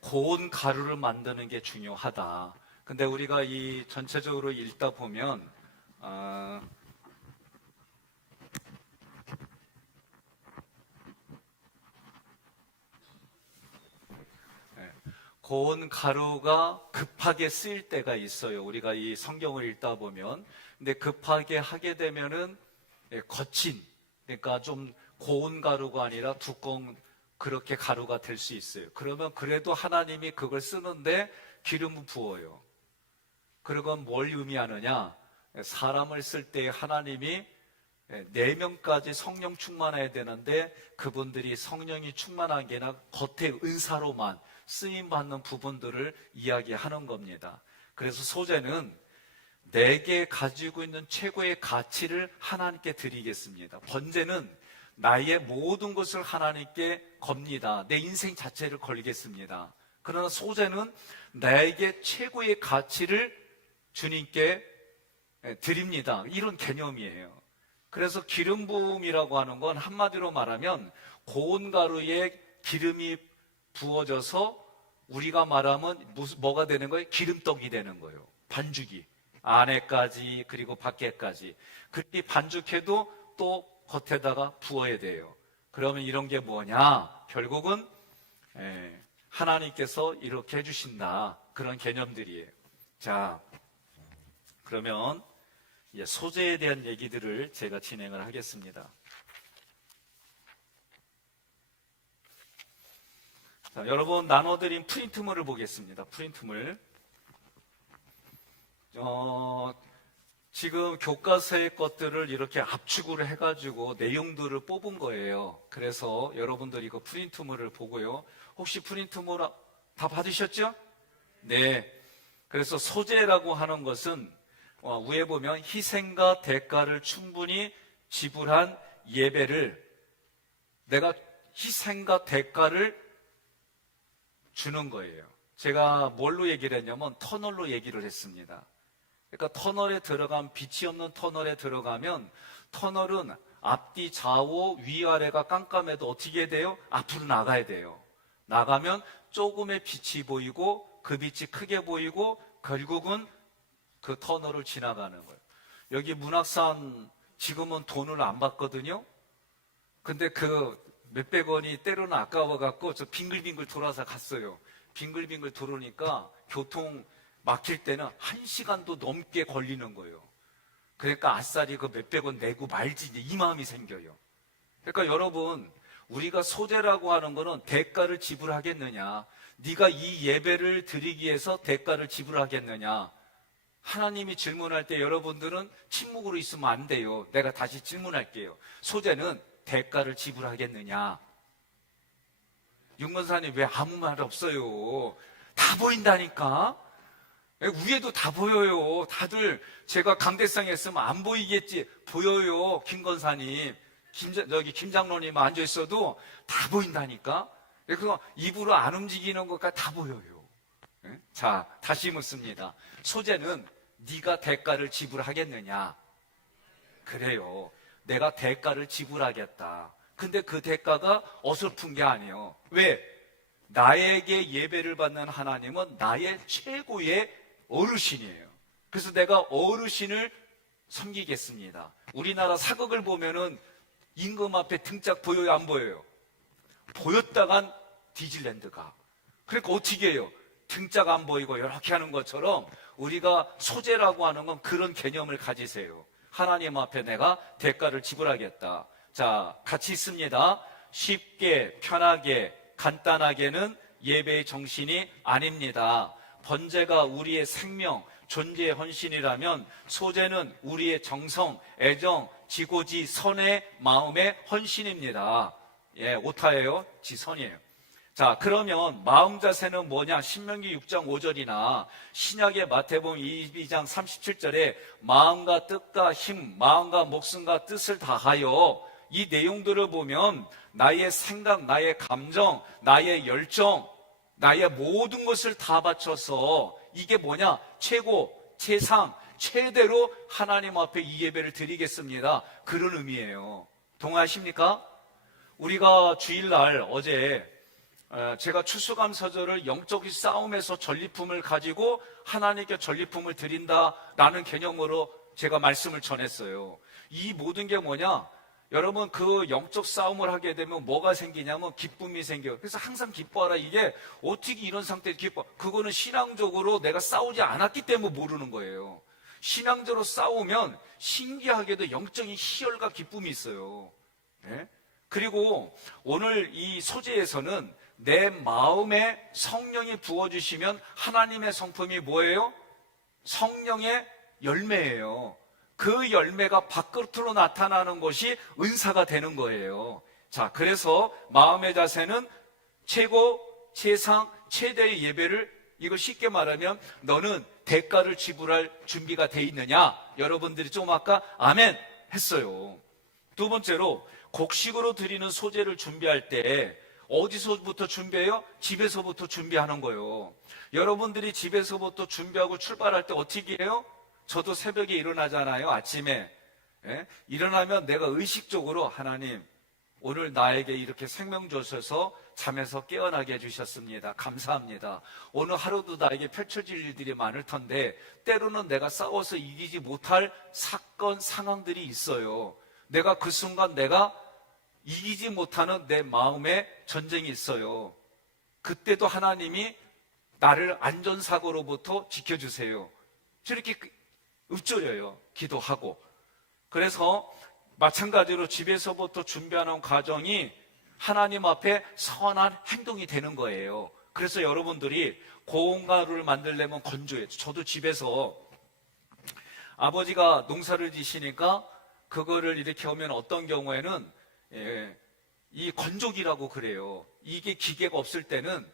고운 가루를 만드는 게 중요하다. 근데 우리가 이 전체적으로 읽다 보면 고운 가루가 급하게 쓰일 때가 있어요. 우리가 이 성경을 읽다 보면. 근데 급하게 하게 되면은 거친, 그러니까 좀 고운 가루가 아니라 두꺼운 그렇게 가루가 될 수 있어요. 그러면 그래도 하나님이 그걸 쓰는데 기름을 부어요. 그건 뭘 의미하느냐? 사람을 쓸 때 하나님이 4명까지 성령 충만해야 되는데 그분들이 성령이 충만한 게 아니라 겉의 은사로만 쓰임받는 부분들을 이야기하는 겁니다. 그래서 소재는 내게 가지고 있는 최고의 가치를 하나님께 드리겠습니다. 번제는 나의 모든 것을 하나님께 겁니다. 내 인생 자체를 걸겠습니다. 그러나 소제는 나에게 최고의 가치를 주님께 드립니다. 이런 개념이에요. 그래서 기름 부음이라고 하는 건 한마디로 말하면 고운 가루에 기름이 부어져서 우리가 말하면 뭐가 되는 거예요? 기름떡이 되는 거예요. 반죽이 안에까지 그리고 밖에까지. 그렇게 반죽해도 또 겉에다가 부어야 돼요. 그러면 이런 게 뭐냐? 결국은 하나님께서 이렇게 해주신다. 그런 개념들이에요. 자, 그러면 이제 소재에 대한 얘기들을 제가 진행을 하겠습니다. 자, 여러분 나눠드린 프린트물을 보겠습니다. 프린트물. 지금 교과서의 것들을 이렇게 압축을 해가지고 내용들을 뽑은 거예요. 그래서 여러분들이 이거 프린트물을 보고요. 혹시 프린트물 다 받으셨죠? 네. 그래서 소재라고 하는 것은 위에 보면 희생과 대가를 충분히 지불한 예배를 내가 희생과 대가를 주는 거예요. 제가 뭘로 얘기를 했냐면 터널로 얘기를 했습니다. 그러니까 터널에 들어가면 빛이 없는 터널에 들어가면 터널은 앞뒤 좌우 위아래가 깜깜해도 어떻게 돼요? 앞으로 나가야 돼요. 나가면 조금의 빛이 보이고 그 빛이 크게 보이고 결국은 그 터널을 지나가는 거예요. 여기 문학산 지금은 돈을 안 받거든요. 근데 그 몇백 원이 때로는 아까워갖고 저 빙글빙글 돌아서 갔어요. 빙글빙글 돌으니까 교통 막힐 때는 1시간도 넘게 걸리는 거예요. 그러니까 아싸리 그 몇백 원 내고 말지 이 마음이 생겨요. 그러니까 여러분 우리가 소재라고 하는 거는 대가를 지불하겠느냐, 네가 이 예배를 드리기 위해서 대가를 지불하겠느냐. 하나님이 질문할 때 여러분들은 침묵으로 있으면 안 돼요. 내가 다시 질문할게요. 소재는 대가를 지불하겠느냐. 윤건사님 왜 아무 말 없어요? 다 보인다니까. 위에도 다 보여요. 다들 제가 강대상에 있으면 안 보이겠지. 보여요. 김건사님, 김 장로님 앉아있어도 다 보인다니까. 그래서 입으로 안 움직이는 것까지 다 보여요. 자, 다시 묻습니다. 소재는 네가 대가를 지불하겠느냐. 그래요. 내가 대가를 지불하겠다. 근데 그 대가가 어설픈 게 아니에요. 왜? 나에게 예배를 받는 하나님은 나의 최고의 어르신이에요. 그래서 내가 어르신을 섬기겠습니다. 우리나라 사극을 보면은 임금 앞에 등짝 보여요, 안 보여요? 보였다간 디즈랜드가. 그러니까 어떻게 해요? 등짝 안 보이고 이렇게 하는 것처럼 우리가 소재라고 하는 건 그런 개념을 가지세요. 하나님 앞에 내가 대가를 지불하겠다. 자, 같이 있습니다. 쉽게, 편하게, 간단하게는 예배의 정신이 아닙니다. 번제가 우리의 생명, 존재의 헌신이라면 소제는 우리의 정성, 애정, 지고지, 선의 마음의 헌신입니다. 예, 오타예요. 지선이에요. 자, 그러면 마음 자세는 뭐냐? 신명기 6장 5절이나 신약의 마태복음 22장 37절에 마음과 뜻과 힘, 마음과 목숨과 뜻을 다하여, 이 내용들을 보면 나의 생각, 나의 감정, 나의 열정, 나의 모든 것을 다 바쳐서 이게 뭐냐? 최고, 최상, 최대로 하나님 앞에 이 예배를 드리겠습니다. 그런 의미예요. 동의하십니까? 우리가 주일날 어제 제가 추수감사절을 영적 싸움에서 전리품을 가지고 하나님께 전리품을 드린다라는 개념으로 제가 말씀을 전했어요. 이 모든 게 뭐냐? 여러분, 그 영적 싸움을 하게 되면 뭐가 생기냐면 기쁨이 생겨요. 그래서 항상 기뻐하라. 이게 어떻게 이런 상태에서 기뻐? 그거는 신앙적으로 내가 싸우지 않았기 때문에 모르는 거예요. 신앙적으로 싸우면 신기하게도 영적인 희열과 기쁨이 있어요. 네? 그리고 오늘 이 소재에서는 내 마음에 성령이 부어주시면 하나님의 성품이 뭐예요? 성령의 열매예요. 그 열매가 밖으로 나타나는 것이 은사가 되는 거예요. 자, 그래서 마음의 자세는 최고, 최상, 최대의 예배를, 이거 쉽게 말하면 너는 대가를 지불할 준비가 돼 있느냐? 여러분들이 좀 아까 아멘 했어요. 두 번째로 곡식으로 드리는 소재를 준비할 때 어디서부터 준비해요? 집에서부터 준비하는 거예요. 여러분들이 집에서부터 준비하고 출발할 때 어떻게 해요? 저도 새벽에 일어나잖아요. 아침에 일어나면 내가 의식적으로 하나님, 오늘 나에게 이렇게 생명 주셔서 잠에서 깨어나게 해주셨습니다. 감사합니다. 오늘 하루도 나에게 펼쳐질 일들이 많을 텐데 때로는 내가 싸워서 이기지 못할 사건, 상황들이 있어요. 내가 그 순간 내가 이기지 못하는 내 마음에 전쟁이 있어요. 그때도 하나님이 나를 안전사고로부터 지켜주세요. 저렇게 읊조려요. 기도하고. 그래서 마찬가지로 집에서부터 준비하는 과정이 하나님 앞에 선한 행동이 되는 거예요. 그래서 여러분들이 고운 가루를 만들려면 건조해요. 저도 집에서 아버지가 농사를 지시니까 그거를 이렇게 하면 어떤 경우에는 이 건조기라고 그래요. 이게 기계가 없을 때는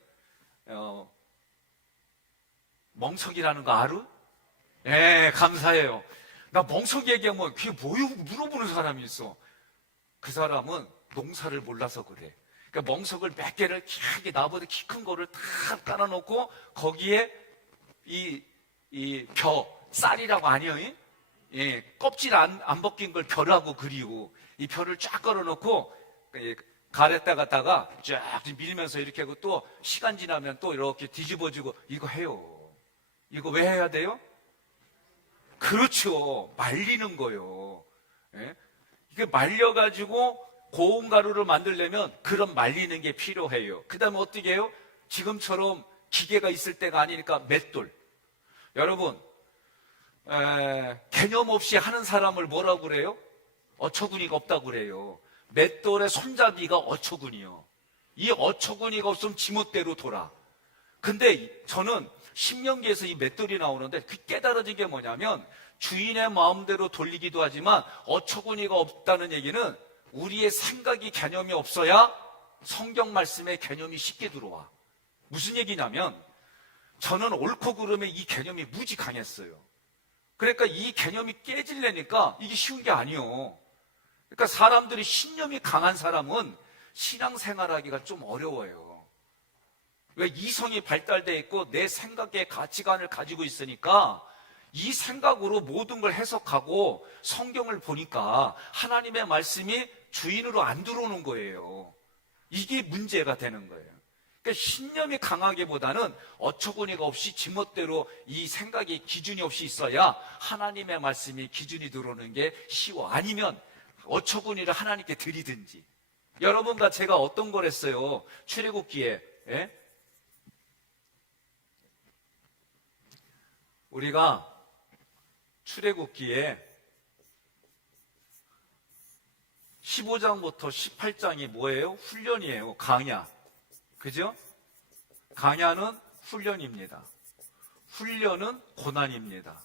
멍석이라는 거 알아? 감사해요. 나 멍석 얘기하면 그게 뭐요? 물어보는 사람이 있어. 그 사람은 농사를 몰라서 그래. 그러니까 멍석을 몇 개를 기하게 나보다 키 큰 거를 다 깔아놓고 거기에 이 쌀이라고 아니에요? 껍질 안 벗긴 걸 벼라고 그리고 이 벼를 쫙 걸어놓고 가래따 갖다가 쫙 밀면서 이렇게 하고 또 시간 지나면 또 이렇게 뒤집어지고 이거 해요. 이거 왜 해야 돼요? 그렇죠. 말리는 거요. 이게 말려가지고 고운 가루를 만들려면 그런 말리는 게 필요해요. 그 다음에 어떻게 해요? 지금처럼 기계가 있을 때가 아니니까 맷돌. 여러분, 개념 없이 하는 사람을 뭐라고 그래요? 어처구니가 없다고 그래요. 맷돌의 손잡이가 어처구니요. 이 어처구니가 없으면 지멋대로 돌아. 근데 저는 신명기에서 이 맷돌이 나오는데 그 깨달아진 게 뭐냐면 주인의 마음대로 돌리기도 하지만 어처구니가 없다는 얘기는 우리의 생각이 개념이 없어야 성경 말씀의 개념이 쉽게 들어와. 무슨 얘기냐면 저는 옳고 그름에 이 개념이 무지 강했어요. 그러니까 이 개념이 깨지려니까 이게 쉬운 게 아니에요. 그러니까 사람들이 신념이 강한 사람은 신앙생활하기가 좀 어려워요. 왜? 이성이 발달되어 있고 내 생각의 가치관을 가지고 있으니까 이 생각으로 모든 걸 해석하고 성경을 보니까 하나님의 말씀이 주인으로 안 들어오는 거예요. 이게 문제가 되는 거예요. 그러니까 신념이 강하기보다는 어처구니가 없이 지멋대로 이 생각이 기준이 없이 있어야 하나님의 말씀이 기준이 들어오는 게 쉬워. 아니면 어처구니를 하나님께 드리든지. 여러분과 제가 어떤 걸 했어요? 출애굽기에 우리가 출애굽기에 15장부터 18장이 뭐예요? 훈련이에요. 강야. 그죠? 강야는 훈련입니다. 훈련은 고난입니다.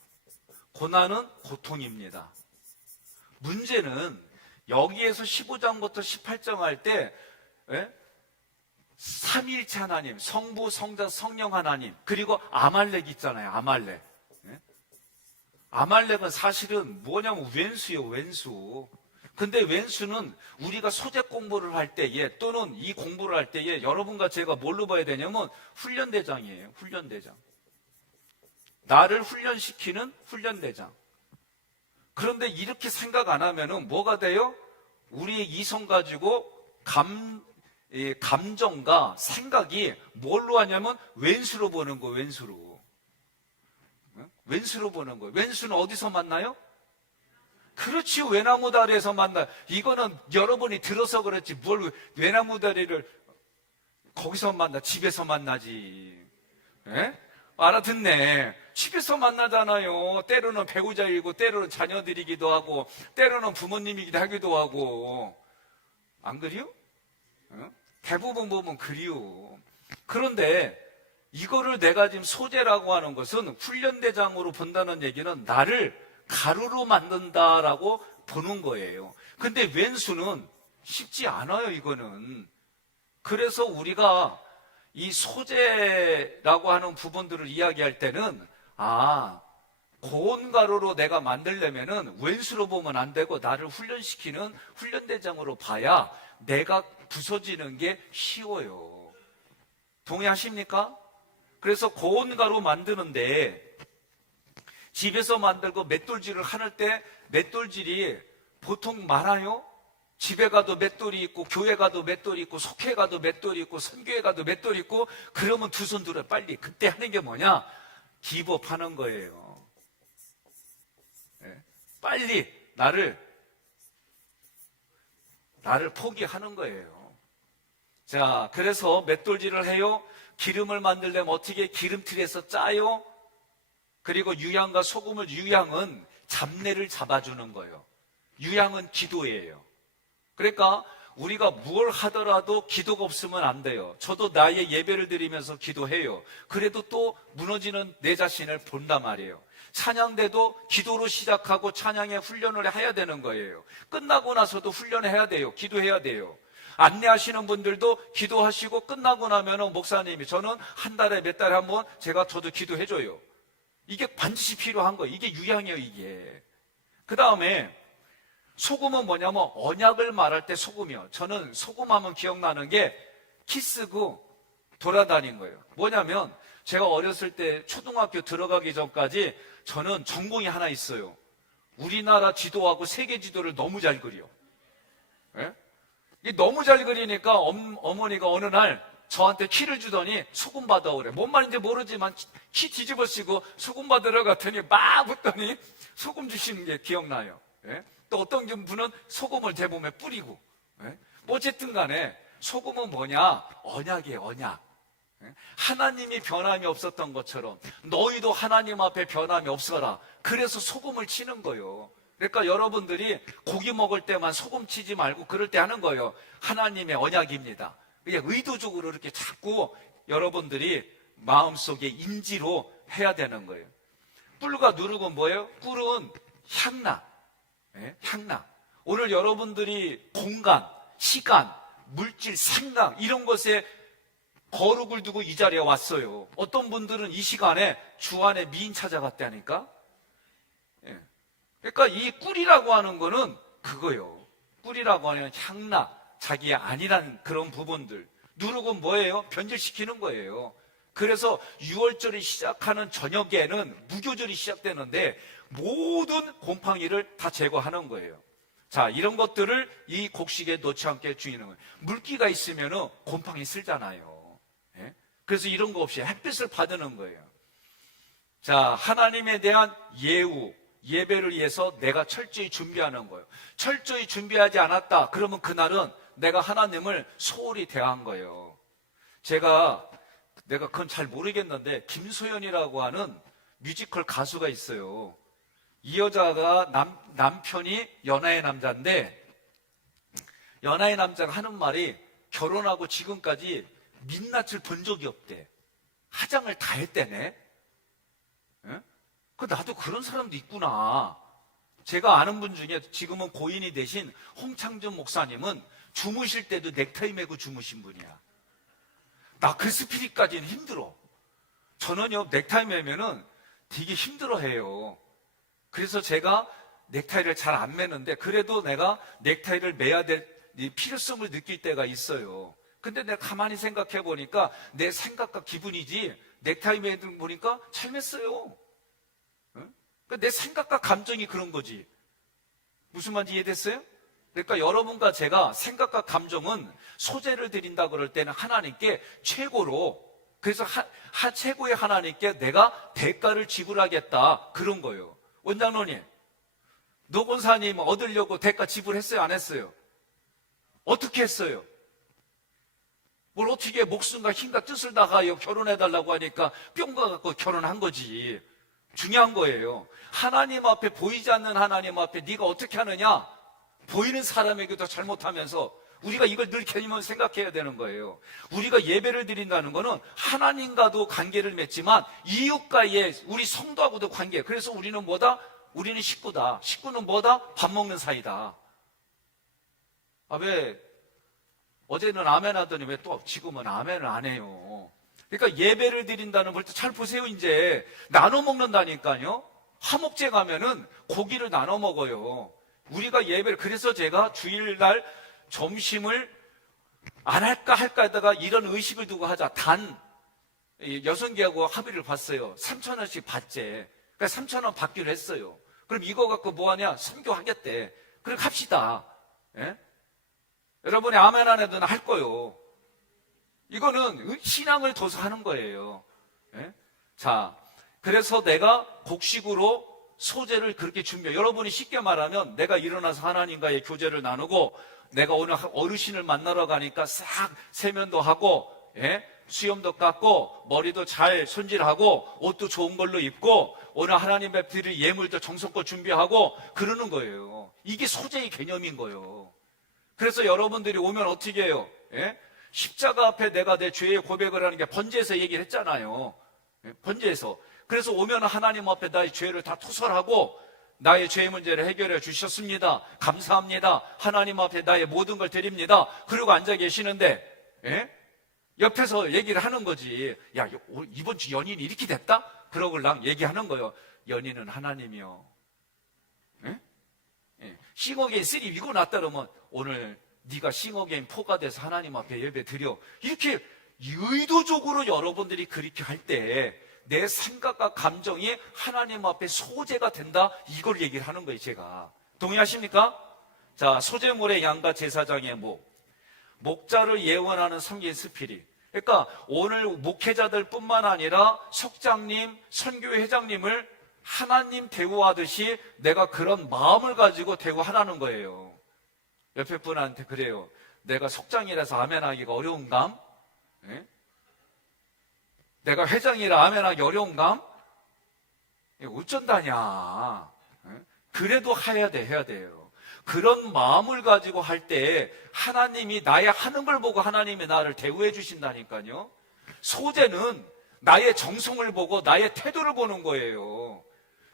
고난은 고통입니다. 문제는 여기에서 15장부터 18장 할 때 삼위일체 하나님, 성부, 성자, 성령 하나님, 그리고 아말렉 있잖아요. 아말렉. 아말렉은 사실은 뭐냐면 왼수예요. 왼수. 근데 왼수는 우리가 소재 공부를 할 때에 또는 이 공부를 할 때에 여러분과 제가 뭘로 봐야 되냐면 훈련대장이에요. 훈련대장. 나를 훈련시키는 훈련대장. 그런데 이렇게 생각 안 하면은 뭐가 돼요? 우리의 이성 가지고 이 감정과 생각이 뭘로 하냐면 왼수로 보는 거예요. 왼수로. 왼수로 보는 거예요. 왼수는 어디서 만나요? 그렇지, 외나무 다리에서 만나요. 이거는 여러분이 들어서 그렇지 뭘 외나무 다리를 거기서 만나, 집에서 만나지. 예? 알아듣네. 집에서 만나잖아요. 때로는 배우자이고 때로는 자녀들이기도 하고 때로는 부모님이기도 하기도 하고. 안 그래요? 대부분 보면 그리요. 그런데 이거를 내가 지금 소재라고 하는 것은 훈련대장으로 본다는 얘기는 나를 가루로 만든다라고 보는 거예요. 근데 왼수는 쉽지 않아요, 이거는. 그래서 우리가 이 소재라고 하는 부분들을 이야기할 때는 고온 가루로 내가 만들려면은 왼수로 보면 안 되고 나를 훈련시키는 훈련대장으로 봐야 내가 부서지는 게 쉬워요. 동의하십니까? 그래서 고온 가루 만드는데 집에서 만들고 맷돌질을 할 때 맷돌질이 보통 많아요? 집에 가도 맷돌이 있고 교회 가도 맷돌이 있고 속회 가도 맷돌이 있고 선교회 가도 맷돌이 있고 그러면 두 손 들어 빨리. 그때 하는 게 뭐냐? 기법하는 거예요. 빨리 나를 포기하는 거예요. 자, 그래서 맷돌질을 해요. 기름을 만들려면 어떻게 기름틀에서 짜요? 그리고 유향과 소금을, 유향은 잡내를 잡아주는 거예요. 유향은 기도예요. 그러니까 우리가 뭘 하더라도 기도가 없으면 안 돼요. 저도 나의 예배를 드리면서 기도해요. 그래도 또 무너지는 내 자신을 본단 말이에요. 찬양대도 기도로 시작하고 찬양의 훈련을 해야 되는 거예요. 끝나고 나서도 훈련을 해야 돼요. 기도해야 돼요. 안내하시는 분들도 기도하시고 끝나고 나면은 목사님이 저는 한 달에 몇 달에 한 번 저도 기도해줘요. 이게 반드시 필요한 거예요. 이게 유향이에요, 이게. 그 다음에 소금은 뭐냐면 언약을 말할 때 소금이요. 저는 소금하면 기억나는 게 키스고 돌아다닌 거예요. 뭐냐면 제가 어렸을 때 초등학교 들어가기 전까지 저는 전공이 하나 있어요. 우리나라 지도하고 세계 지도를 너무 잘 그려. 예? 너무 잘 그리니까 어머니가 어느 날 저한테 키를 주더니 소금 받아오래. 뭔 말인지 모르지만 키 뒤집어 쓰고 소금 받으러 갔더니 막 붙더니 소금 주시는 게 기억나요. 예? 또 어떤 분은 소금을 제 몸에 뿌리고. 예? 어쨌든 간에 소금은 뭐냐? 언약이에요, 언약. 예? 하나님이 변함이 없었던 것처럼 너희도 하나님 앞에 변함이 없어라. 그래서 소금을 치는 거예요. 그러니까 여러분들이 고기 먹을 때만 소금 치지 말고 그럴 때 하는 거예요. 하나님의 언약입니다. 그냥 의도적으로 이렇게 자꾸 여러분들이 마음속에 인지로 해야 되는 거예요. 뿔과 누룩은 뭐예요? 뿔은 향락. 예? 향락. 오늘 여러분들이 공간, 시간, 물질, 생각 이런 것에 거룩을 두고 이 자리에 왔어요. 어떤 분들은 이 시간에 주 안에 미인 찾아갔다니까. 예. 그러니까 이 꿀이라고 하는 거는 그거요. 꿀이라고 하는 향락, 자기의 아니란 그런 부분들. 누룩은 뭐예요? 변질시키는 거예요. 그래서 6월절이 시작하는 저녁에는 무교절이 시작되는데 모든 곰팡이를 다 제거하는 거예요. 자, 이런 것들을 이 곡식에 넣지 않게 주의는 거예요. 물기가 있으면 곰팡이 쓸잖아요. 예? 그래서 이런 거 없이 햇빛을 받는 거예요. 자, 하나님에 대한 예배를 위해서 내가 철저히 준비하는 거예요. 철저히 준비하지 않았다. 그러면 그날은 내가 하나님을 소홀히 대한 거예요. 내가 그건 잘 모르겠는데 김소연이라고 하는 뮤지컬 가수가 있어요. 이 여자가 남편이 연하의 남자인데 연하의 남자가 하는 말이 결혼하고 지금까지 민낯을 본 적이 없대. 화장을 다 했대네. 예? 나도 그런 사람도 있구나. 제가 아는 분 중에 지금은 고인이 되신 홍창준 목사님은 주무실 때도 넥타이 메고 주무신 분이야. 나 그 스피릿까지는 힘들어. 저는요 넥타이 매면은 되게 힘들어해요. 그래서 제가 넥타이를 잘 안 매는데 그래도 내가 넥타이를 매야 될 필요성을 느낄 때가 있어요. 근데 내가 가만히 생각해 보니까 내 생각과 기분이지 넥타이 매는 보니까 잘 맸어요. 내 생각과 감정이 그런 거지. 무슨 말인지 이해됐어요? 그러니까 여러분과 제가 생각과 감정은 소재를 드린다 그럴 때는 하나님께 최고로, 그래서 최고의 하나님께 내가 대가를 지불하겠다, 그런 거예요. 원장로님, 노건사님 얻으려고 대가 지불했어요, 안 했어요? 어떻게 했어요? 뭘 어떻게 목숨과 힘과 뜻을 다하여 결혼해달라고 하니까 뿅 가갖고 결혼한 거지. 중요한 거예요. 하나님 앞에, 보이지 않는 하나님 앞에 네가 어떻게 하느냐? 보이는 사람에게도 잘못하면서 우리가 이걸 늘 개념을 생각해야 되는 거예요. 우리가 예배를 드린다는 거는 하나님과도 관계를 맺지만 이웃과의, 우리 성도하고도 관계. 그래서 우리는 뭐다? 우리는 식구다. 식구는 뭐다? 밥 먹는 사이다. 아, 왜 어제는 아멘 하더니 왜 또 지금은 아멘을 안 해요? 그러니까 예배를 드린다는 걸 잘 보세요. 이제 나눠 먹는다니까요. 화목제 가면은 고기를 나눠 먹어요. 우리가 예배를, 그래서 제가 주일날 점심을 안 할까 하다가 이런 의식을 두고 하자. 단 여성계하고 합의를 봤어요. 3,000원씩 받재. 그러니까 3,000원 받기로 했어요. 그럼 이거 갖고 뭐하냐? 선교하겠대. 그럼 합시다. 예? 여러분이 아멘 안 해도 나 할 거요. 이거는 신앙을 둬서 하는 거예요. 예? 자, 그래서 내가 곡식으로 소재를 그렇게 준비해. 여러분이 쉽게 말하면 내가 일어나서 하나님과의 교제를 나누고, 내가 오늘 어르신을 만나러 가니까 싹 세면도 하고, 예? 수염도 깎고, 머리도 잘 손질하고, 옷도 좋은 걸로 입고, 오늘 하나님 앞에 드릴 예물도 정성껏 준비하고 그러는 거예요. 이게 소재의 개념인 거예요. 그래서 여러분들이 오면 어떻게 해요? 예? 십자가 앞에 내가 내 죄의 고백을 하는 게 번제에서 얘기를 했잖아요. 예? 번제에서. 그래서 오면 하나님 앞에 나의 죄를 다 토설하고 나의 죄의 문제를 해결해 주셨습니다. 감사합니다. 하나님 앞에 나의 모든 걸 드립니다. 그러고 앉아 계시는데, 예? 옆에서 얘기를 하는 거지. 야, 이번 주 연인이 이렇게 됐다? 그러고랑 얘기하는 거예요. 연인은 하나님이요. 예? 예. 싱어게인 3 이거 났다 그러면 오늘 네가 싱어게인 4가 돼서 하나님 앞에 예배 드려. 이렇게 의도적으로 여러분들이 그렇게 할 때 내 생각과 감정이 하나님 앞에 소재가 된다, 이걸 얘기를 하는 거예요. 제가. 동의하십니까? 자, 소재물의 양과 제사장의 목자를 예언하는 성경 스피릿. 그러니까 오늘 목회자들 뿐만 아니라 석장님, 선교회 회장님을 하나님 대우하듯이 내가 그런 마음을 가지고 대우하라는 거예요. 옆에 분한테 그래요. 내가 석장이라서 아멘하기가 어려운감? 예? 내가 회장이라 아멘하기 어려운감? 어쩐다냐? 예? 그래도 해야 돼요. 그런 마음을 가지고 할 때 하나님이 나의 하는 걸 보고 하나님이 나를 대우해 주신다니까요. 소재는 나의 정성을 보고 나의 태도를 보는 거예요.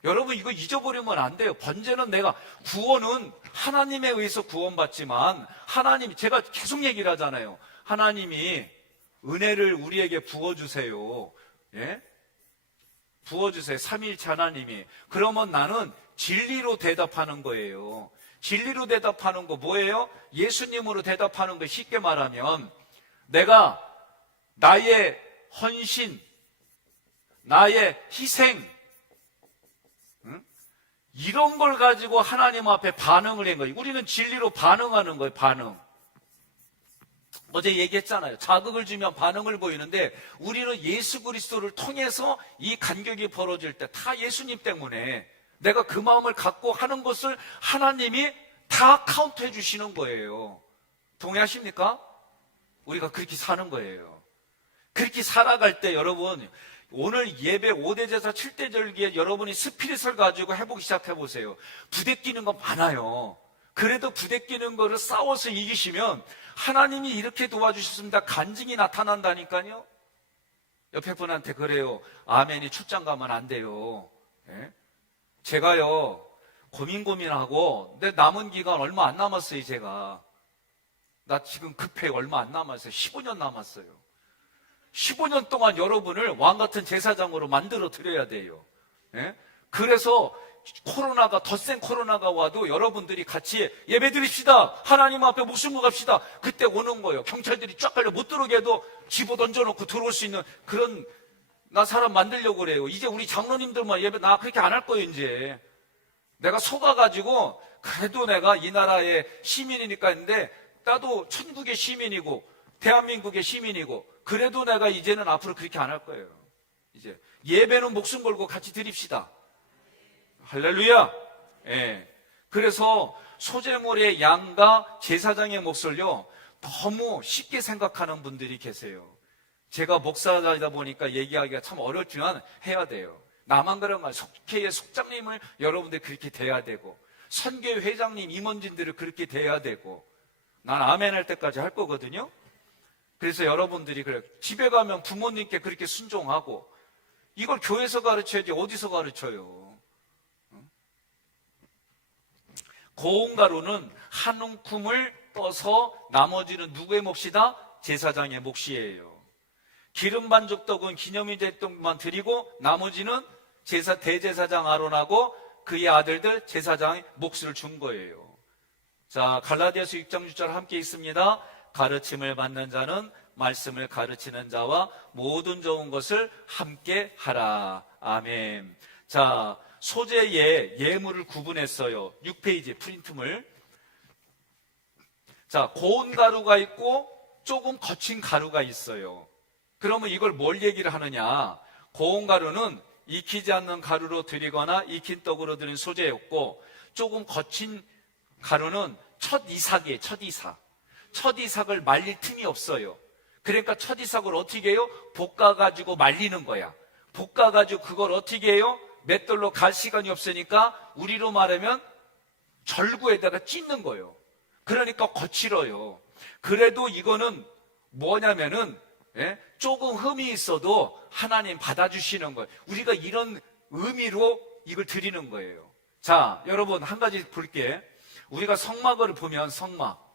여러분, 이거 잊어버리면 안 돼요. 번제는 내가, 구원은 하나님에 의해서 구원받지만 하나님, 제가 계속 얘기를 하잖아요. 하나님이 은혜를 우리에게 부어주세요. 예? 부어주세요. 삼위일체 하나님이. 그러면 나는 진리로 대답하는 거예요. 진리로 대답하는 거 뭐예요? 예수님으로 대답하는 거. 쉽게 말하면 내가 나의 헌신, 나의 희생, 이런 걸 가지고 하나님 앞에 반응을 한 거예요. 우리는 진리로 반응하는 거예요. 반응. 어제 얘기했잖아요. 자극을 주면 반응을 보이는데 우리는 예수 그리스도를 통해서 이 간격이 벌어질 때 다 예수님 때문에 내가 그 마음을 갖고 하는 것을 하나님이 다 카운트해 주시는 거예요. 동의하십니까? 우리가 그렇게 사는 거예요. 그렇게 살아갈 때 여러분, 오늘 예배 5대 제사 7대 절기에 여러분이 스피릿을 가지고 해보기 시작해 보세요. 부대끼는 거 많아요. 그래도 부대끼는 거를 싸워서 이기시면 하나님이 이렇게 도와주셨습니다. 간증이 나타난다니까요. 옆에 분한테 그래요. 아멘이 출장 가면 안 돼요. 예? 제가요, 고민하고, 내 남은 기간 얼마 안 남았어요, 제가. 나 지금 급해 얼마 안 남았어요. 15년 남았어요. 15년 동안 여러분을 왕같은 제사장으로 만들어 드려야 돼요. 예? 그래서 코로나가, 더 센 코로나가 와도 여러분들이 같이 예배 드립시다. 하나님 앞에 목숨 걸 갑시다. 그때 오는 거예요. 경찰들이 쫙 깔려 못 들어오게 해도 집어 던져놓고 들어올 수 있는 그런, 나 사람 만들려고 그래요. 이제 우리 장로님들만 예배, 나 그렇게 안 할 거예요, 이제. 내가 속아가지고 그래도 내가 이 나라의 시민이니까 했는데 나도 천국의 시민이고 대한민국의 시민이고 그래도 내가 이제는 앞으로 그렇게 안 할 거예요. 이제 예배는 목숨 걸고 같이 드립시다. 할렐루야. 예. 그래서 소재물의 양과 제사장의 몫을요 너무 쉽게 생각하는 분들이 계세요. 제가 목사이다 보니까 얘기하기가 참 어렵지만 해야 돼요. 나만 그런 말, 속회의 속장님을 여러분들 그렇게 돼야 되고 선교회 회장님, 임원진들을 그렇게 돼야 되고 난 아멘 할 때까지 할 거거든요. 그래서 여러분들이 그래 집에 가면 부모님께 그렇게 순종하고 이걸 교회에서 가르쳐야지 어디서 가르쳐요. 고운 가루는 한 움큼을 떠서 나머지는 누구의 몫이다? 제사장의 몫이에요. 기름 반죽 떡은 기념일 떡만 드리고 나머지는 대제사장 아론하고 그의 아들들 제사장의 몫을 준 거예요. 자, 갈라디아서 6장 6절 함께 있습니다. 가르침을 받는 자는 말씀을 가르치는 자와 모든 좋은 것을 함께 하라. 아멘. 자, 소재의 예물을 구분했어요. 6페이지 프린트물. 자, 고운 가루가 있고 조금 거친 가루가 있어요. 그러면 이걸 뭘 얘기를 하느냐? 고운 가루는 익히지 않는 가루로 드리거나 익힌 떡으로 드린 소재였고 조금 거친 가루는 첫 이삭이에요. 첫 이삭. 첫 이삭을 말릴 틈이 없어요. 그러니까 첫 이삭을 어떻게 해요? 볶아가지고 말리는 거야. 볶아가지고 그걸 어떻게 해요? 맷돌로 갈 시간이 없으니까 우리로 말하면 절구에다가 찢는 거예요. 그러니까 거칠어요. 그래도 이거는 뭐냐면은 조금 흠이 있어도 하나님 받아주시는 거예요. 우리가 이런 의미로 이걸 드리는 거예요. 자, 여러분 한 가지 볼게. 우리가 성막을 보면 성막,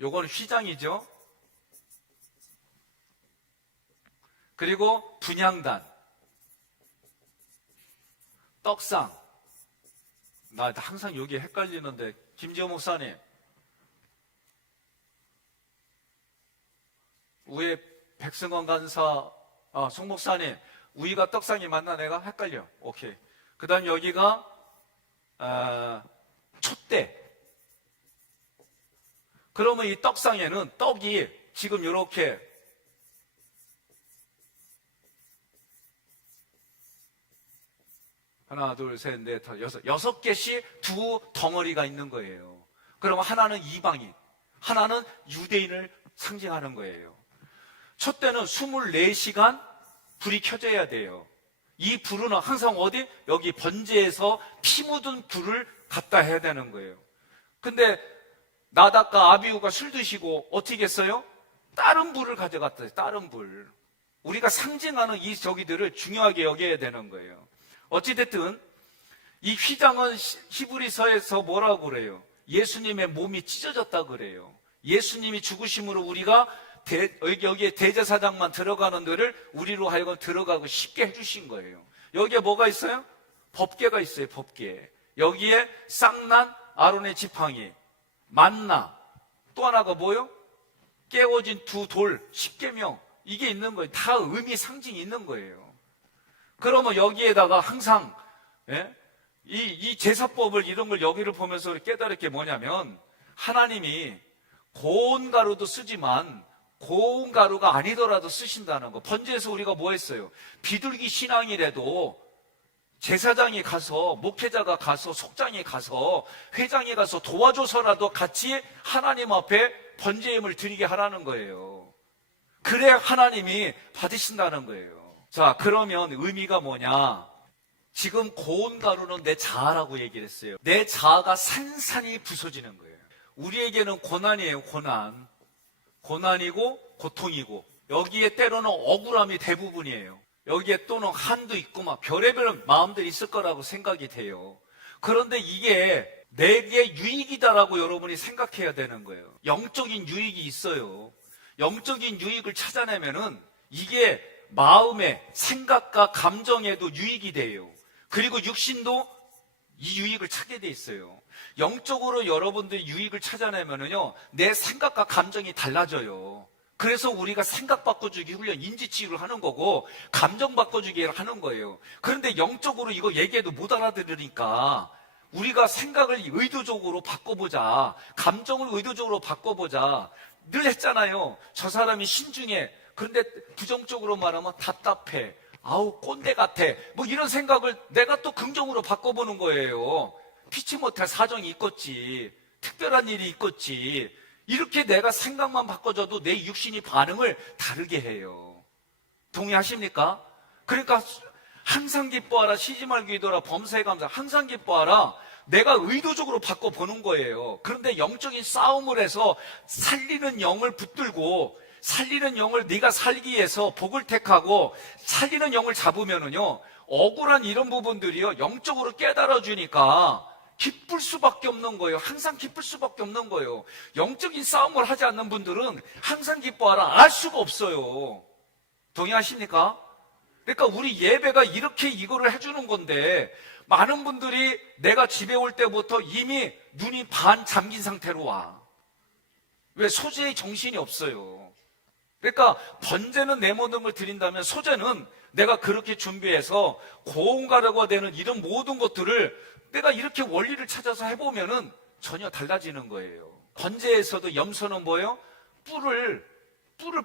요거는 휘장이죠. 그리고 분향단, 떡상. 나 항상 여기 헷갈리는데 김지호 목사님 위에 백승원 간사, 송 목사님 위가 떡상이 맞나? 내가 헷갈려. 오케이. 그 다음 여기가 촛대. 그러면 이 떡상에는 떡이 지금 이렇게 하나, 둘, 셋, 넷, 다섯, 6개씩 두 덩어리가 있는 거예요. 그러면 하나는 이방인, 하나는 유대인을 상징하는 거예요. 촛대는 24시간 불이 켜져야 돼요. 이 불은 항상 어디? 여기 번제에서 피 묻은 불을 갖다 해야 되는 거예요. 근데 나답과 아비후가 술 드시고 어떻게 했어요? 다른 불을 가져갔다 해요. 다른 불. 우리가 상징하는 이 저기들을 중요하게 여겨야 되는 거예요. 어찌됐든 이 휘장은 히브리서에서 뭐라고 그래요? 예수님의 몸이 찢어졌다 그래요. 예수님이 죽으심으로 우리가 여기에 대제사장만 들어가는 데를 우리로 하여금 들어가고 쉽게 해주신 거예요. 여기에 뭐가 있어요? 법궤가 있어요. 법궤. 여기에 쌍난 아론의 지팡이, 만나, 또 하나가 뭐요? 깨워진 두 돌, 십계명, 이게 있는 거예요. 다 의미 상징이 있는 거예요. 그러면 여기에다가 항상 이 제사법을 이런 걸 여기를 보면서 깨달을 게 뭐냐면 하나님이 고운 가루도 쓰지만 고운 가루가 아니더라도 쓰신다는 거. 번제에서 우리가 뭐 했어요? 비둘기 신앙이라도 제사장이 가서, 목회자가 가서, 속장이 가서, 회장이 가서 도와줘서라도 같이 하나님 앞에 번제임을 드리게 하라는 거예요. 그래야 하나님이 받으신다는 거예요. 자, 그러면 의미가 뭐냐? 지금 고운 가루는 내 자아라고 얘기를 했어요. 내 자아가 산산이 부서지는 거예요. 우리에게는 고난이에요. 고난이고 고통이고 여기에 때로는 억울함이 대부분이에요. 여기에 또는 한도 있고 막 별의별 마음들이 있을 거라고 생각이 돼요. 그런데 이게 내게 유익이다라고 여러분이 생각해야 되는 거예요. 영적인 유익이 있어요. 영적인 유익을 찾아내면은 이게 마음의 생각과 감정에도 유익이 돼요. 그리고 육신도 이 유익을 찾게 돼 있어요. 영적으로 여러분들이 유익을 찾아내면은요, 내 생각과 감정이 달라져요. 그래서 우리가 생각 바꿔주기 훈련, 인지치유를 하는 거고, 감정 바꿔주기를 하는 거예요. 그런데 영적으로 이거 얘기해도 못 알아들으니까, 우리가 생각을 의도적으로 바꿔보자. 감정을 의도적으로 바꿔보자. 늘 했잖아요. 저 사람이 신중해. 그런데 부정적으로 말하면 답답해. 아우, 꼰대 같아. 뭐 이런 생각을 내가 또 긍정으로 바꿔보는 거예요. 피치 못할 사정이 있겠지. 특별한 일이 있겠지. 이렇게 내가 생각만 바꿔줘도 내 육신이 반응을 다르게 해요. 동의하십니까? 그러니까 항상 기뻐하라, 쉬지 말고 기도하라, 범사에 감사. 항상 기뻐하라. 내가 의도적으로 바꿔보는 거예요. 그런데 영적인 싸움을 해서 살리는 영을 붙들고, 살리는 영을 네가 살기 위해서 복을 택하고 살리는 영을 잡으면은요, 억울한 이런 부분들이요, 영적으로 깨달아 주니까 기쁠 수밖에 없는 거예요. 항상 기쁠 수밖에 없는 거예요. 영적인 싸움을 하지 않는 분들은 항상 기뻐하라 알 수가 없어요. 동의하십니까? 그러니까 우리 예배가 이렇게 이거를 해주는 건데, 많은 분들이 내가 집에 올 때부터 이미 눈이 반 잠긴 상태로 와. 왜? 소재의 정신이 없어요. 그러니까 번제는 내 모든 걸 드린다면, 소재는 내가 그렇게 준비해서 고온가루가 되는 이런 모든 것들을 내가 이렇게 원리를 찾아서 해보면은 전혀 달라지는 거예요. 번제에서도 염소는 뭐예요? 뿔을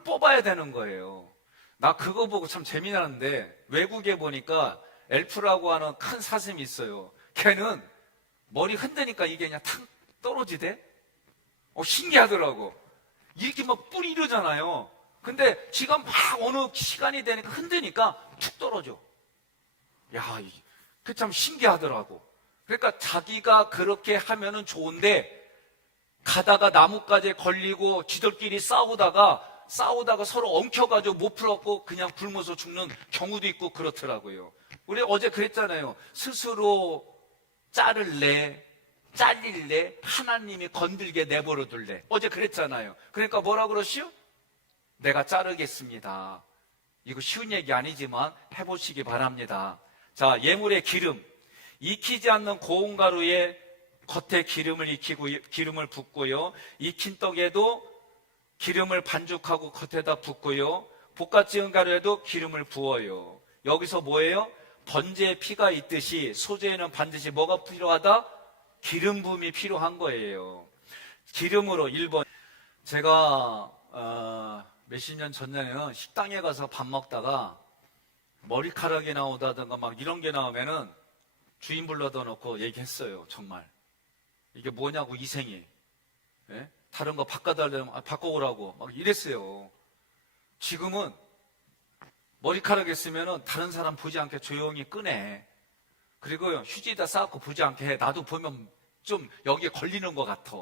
뽑아야 되는 거예요. 나 그거 보고 참 재미나는데, 외국에 보니까 엘프라고 하는 큰 사슴이 있어요. 걔는 머리 흔드니까 이게 그냥 탁 떨어지대? 신기하더라고. 이렇게 막 뿔이 이러잖아요. 근데 지가 막 어느 시간이 되니까 흔드니까 툭 떨어져. 야, 그게 참 신기하더라고. 그러니까 자기가 그렇게 하면은 좋은데, 가다가 나뭇가지에 걸리고 지들끼리 싸우다가 서로 엉켜가지고 못 풀었고 그냥 굶어서 죽는 경우도 있고 그렇더라고요. 우리 어제 그랬잖아요. 스스로 자를래, 잘릴래, 하나님이 건들게 내버려 둘래. 어제 그랬잖아요. 그러니까 뭐라 그러시오? 내가 자르겠습니다. 이거 쉬운 얘기 아니지만 해보시기 바랍니다. 자, 예물의 기름. 익히지 않는 고운 가루에 겉에 기름을 익히고 기름을 붓고요. 익힌 떡에도 기름을 반죽하고 겉에다 붓고요. 볶아 찍은 가루에도 기름을 부어요. 여기서 뭐예요? 번제에 피가 있듯이 소제에는 반드시 뭐가 필요하다? 기름 부음이 필요한 거예요. 기름으로 1번. 제가 몇십 년 전에는 식당에 가서 밥 먹다가 머리카락이 나오다든가 막 이런 게 나오면은 주인 불러다 놓고 얘기했어요. 정말 이게 뭐냐고, 이생이. 예? 다른 거 바꿔달라면 바꿔오라고 막 이랬어요. 지금은 머리카락 있으면은 다른 사람 보지 않게 조용히 끄내. 그리고 휴지에다 싸갖고 보지 않게 해. 나도 보면 좀 여기에 걸리는 것 같아.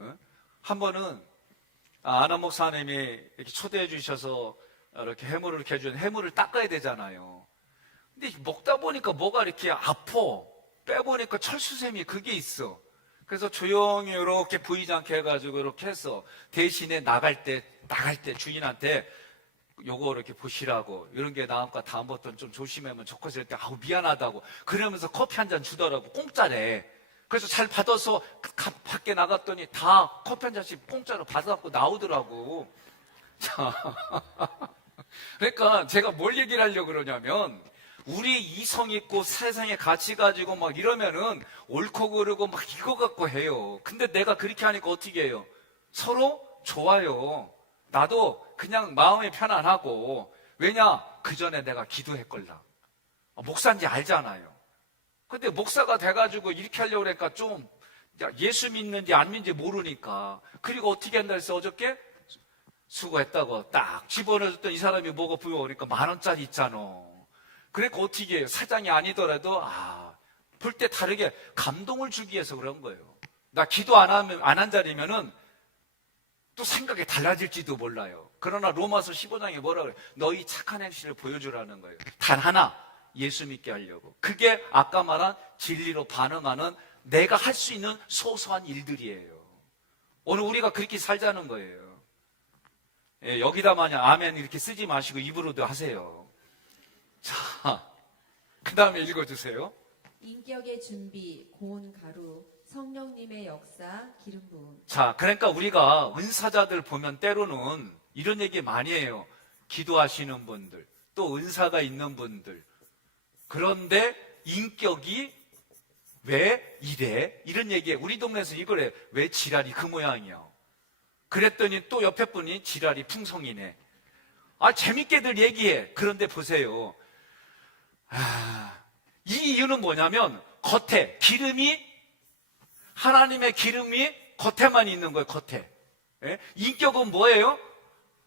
예? 한 번은 아나 목사님이 이렇게 초대해 주셔서 이렇게 해물을 이렇게 해주는, 해물을 닦아야 되잖아요. 근데 먹다 보니까 뭐가 이렇게 아파. 빼보니까 철수샘이 그게 있어. 그래서 조용히 이렇게 보이지 않게 해가지고 이렇게 했어. 대신에 나갈 때 주인한테 요거 이렇게 보시라고, 이런 게 나오니까 다음부터는 좀 조심하면 좋겠을 때, 아우 미안하다고 그러면서 커피 한 잔 주더라고. 공짜래. 그래서 잘 받아서 밖에 나갔더니 다 커피 한 잔씩 공짜로 받아갖고 나오더라고. 자, 그러니까 제가 뭘 얘기를 하려고 그러냐면, 우리 이성 있고 세상에 가치 가지고 막 이러면은 옳고 그르고 막 이거 갖고 해요. 근데 내가 그렇게 하니까 어떻게 해요? 서로 좋아요. 나도 그냥 마음이 편안하고. 왜냐? 그 전에 내가 기도했걸라. 목사인지 알잖아요. 근데 목사가 돼가지고 이렇게 하려고 그러니까 좀 예수 믿는지 안 믿는지 모르니까. 그리고 어떻게 한다 해서 어저께 수고했다고 딱 집어넣었더니 이 사람이 뭐가 부여오니까 10,000원짜리 있잖아. 그러니까 어떻게 해요? 사장이 아니더라도 볼 때 다르게 감동을 주기 위해서 그런 거예요. 나 기도 안 한 자리면은 또 생각이 달라질지도 몰라요. 그러나 로마서 15장에 뭐라 그래요? 너희 착한 행실을 보여주라는 거예요. 단 하나, 예수 믿게 하려고. 그게 아까 말한 진리로 반응하는 내가 할 수 있는 소소한 일들이에요. 오늘 우리가 그렇게 살자는 거예요. 예, 여기다 만약 아멘 이렇게 쓰지 마시고 입으로도 하세요. 자, 그 다음에 읽어주세요. 인격의 준비, 고운 가루, 성령님의 역사, 기름 부음. 자, 그러니까 우리가 은사자들 보면 때로는 이런 얘기 많이 해요. 기도하시는 분들, 또 은사가 있는 분들. 그런데 인격이 왜 이래? 이런 얘기에 우리 동네에서 이걸 해. 왜 지랄이 그 모양이야? 그랬더니 또 옆에 분이 지랄이 풍성이네. 재밌게들 얘기해. 그런데 보세요. 이 이유는 뭐냐면 겉에 하나님의 기름이 겉에만 있는 거예요. 겉에. 예? 인격은 뭐예요?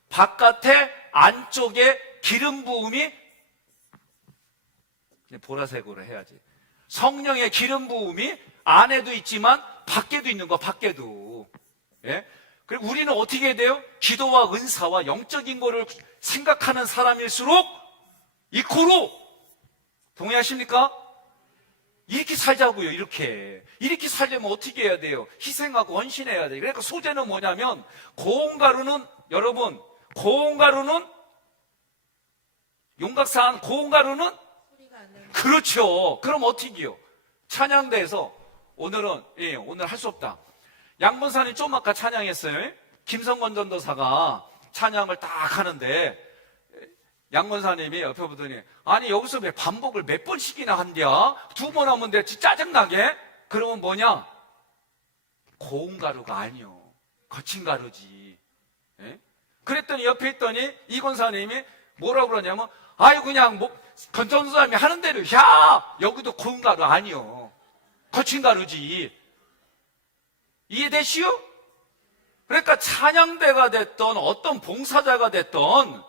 바깥에 안쪽에 기름 부음이 보라색으로 해야지. 성령의 기름 부음이 안에도 있지만 밖에도 있는 거, 밖에도. 예? 그리고 우리는 어떻게 해야 돼요? 기도와 은사와 영적인 거를 생각하는 사람일수록 이코로 동의하십니까? 이렇게 살자고요. 이렇게 살려면 어떻게 해야 돼요? 희생하고 헌신해야 돼요. 그러니까 소재는 뭐냐면 여러분 용각산 고운가루는 소리가 안 나는 그렇죠. 그럼 어떻게 해요? 찬양대에서 오늘 할 수 없다. 양본사님 좀 아까 찬양했어요. 김성건 전도사가 찬양을 딱 하는데 양본사님이 옆에 보더니 여기서 왜 반복을 몇 번씩이나 한대야? 2번 하면 되지 짜증나게? 그러면 뭐냐? 고운 가루가 아니요. 거친 가루지. 예? 그랬더니 옆에 있더니 이 권사님이 뭐라고 그러냐면 그냥 전도사님이 하는 대로 여기도 고운 가루 아니요. 거친 가루지. 이해되시오? 그러니까 찬양대가 됐던 어떤 봉사자가 됐던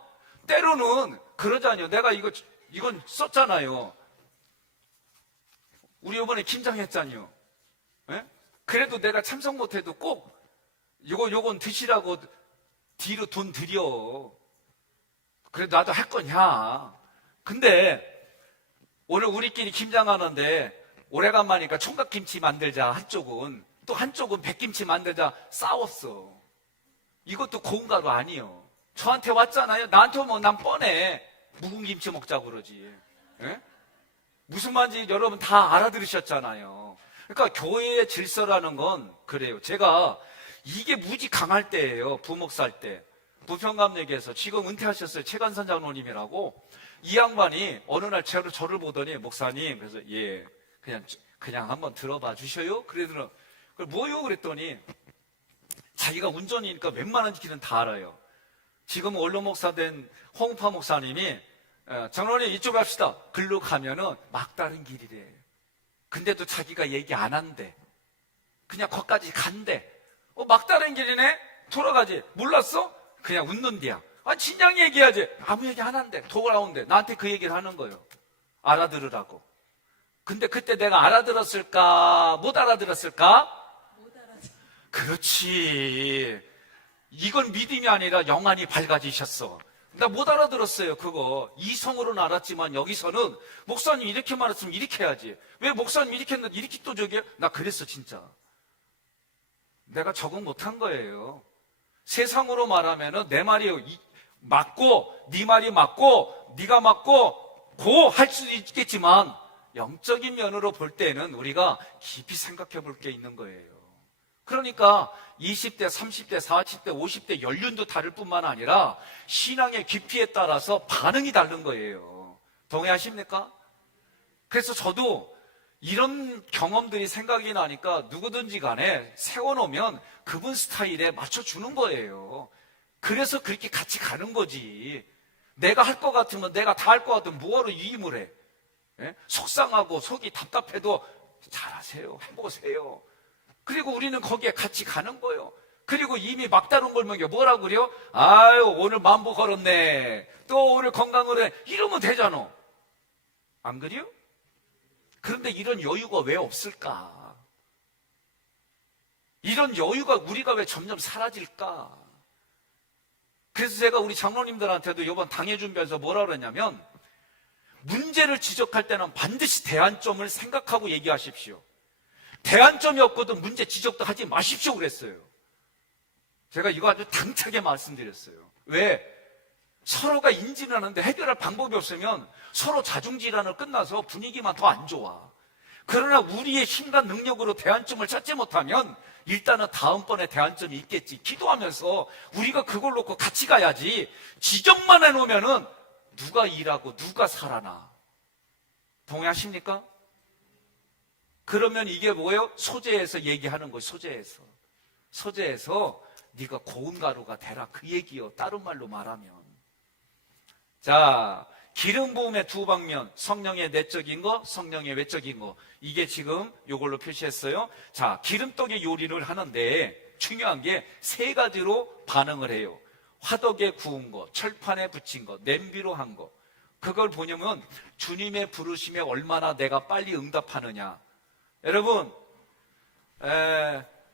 때로는 그러잖아요. 내가 이건 썼잖아요. 우리 이번에 김장했잖아요. 예? 그래도 내가 참석 못해도 꼭 요건 드시라고 뒤로 돈 드려. 그래도 나도 할 거냐. 근데 오늘 우리끼리 김장하는데 오래간만이니까 총각김치 만들자 한쪽은, 또 한쪽은 백김치 만들자 싸웠어. 이것도 고운 가루 아니에요. 저한테 왔잖아요. 나한테 오면 난 뻔해. 묵은 김치 먹자고 그러지. 예? 무슨 말인지 여러분 다 알아들으셨잖아요. 그러니까 교회의 질서라는 건 그래요. 제가 이게 무지 강할 때예요. 부목살 때. 부평감역에서 지금 은퇴하셨어요. 최관선 장로님이라고. 이 양반이 어느 날 저를 보더니 목사님, 그래서 그냥 한번 들어봐 주셔요. 그러더니 뭐요? 그랬더니 자기가 운전이니까 웬만한 길은 다 알아요. 지금 원로 목사 된 홍파 목사님이 장로님 이쪽 갑시다. 글로 가면은 막다른 길이래. 근데도 자기가 얘기 안 한대. 그냥 거기까지 간대. 막다른 길이네? 돌아가지. 몰랐어? 그냥 웃는디야. 진작 얘기하지. 아무 얘기 안 한대. 돌아온대. 나한테 그 얘기를 하는 거예요. 알아들으라고. 근데 그때 내가 알아들었을까? 못 알아들었을까? 못 알아서 그렇지. 이건 믿음이 아니라 영안이 밝아지셨어. 나 못 알아들었어요. 그거 이성으로는 알았지만 여기서는 목사님 이렇게 말했으면 이렇게 해야지. 왜 목사님 이렇게 했는데 이렇게 또 저기야? 나 그랬어 진짜. 내가 적응 못한 거예요. 세상으로 말하면은 내 말이 맞고 네 말이 맞고 네가 맞고 고 할 수도 있겠지만 영적인 면으로 볼 때는 우리가 깊이 생각해 볼 게 있는 거예요. 그러니까 20대, 30대, 40대, 50대 연륜도 다를 뿐만 아니라 신앙의 깊이에 따라서 반응이 다른 거예요. 동의하십니까? 그래서 저도 이런 경험들이 생각이 나니까 누구든지 간에 세워놓으면 그분 스타일에 맞춰주는 거예요. 그래서 그렇게 같이 가는 거지. 내가 할 것 같으면 내가 다 할 것 같으면 뭐하러 위임을 해? 예? 속상하고 속이 답답해도 잘하세요. 해보세요. 그리고 우리는 거기에 같이 가는 거예요. 그리고 이미 막다른 골목에 뭐라고 그래요? 오늘 만보 걸었네. 또 오늘 건강을 해. 이러면 되잖아. 안 그래요? 그런데 이런 여유가 왜 없을까? 이런 여유가 우리가 왜 점점 사라질까? 그래서 제가 우리 장로님들한테도 이번 당회 준비해서 뭐라 그러냐면 문제를 지적할 때는 반드시 대안점을 생각하고 얘기하십시오. 대안점이 없거든 문제 지적도 하지 마십시오 그랬어요. 제가 이거 아주 당차게 말씀드렸어요. 왜? 서로가 인지는 하는데 해결할 방법이 없으면 서로 자중질환을 끝나서 분위기만 더 안 좋아. 그러나 우리의 힘과 능력으로 대안점을 찾지 못하면 일단은 다음번에 대안점이 있겠지. 기도하면서 우리가 그걸 놓고 같이 가야지. 지적만 해놓으면은 누가 일하고 누가 살아나. 동의하십니까? 그러면 이게 뭐예요? 소재에서 얘기하는 거예요. 소재에서 네가 고운 가루가 되라, 그 얘기요. 다른 말로 말하면. 자, 기름 부음의 두 방면, 성령의 내적인 거, 성령의 외적인 거. 이게 지금 이걸로 표시했어요. 자, 기름떡의 요리를 하는데 중요한 게 세 가지로 반응을 해요. 화덕에 구운 거, 철판에 붙인 거, 냄비로 한 거. 그걸 보냐면 주님의 부르심에 얼마나 내가 빨리 응답하느냐. 여러분,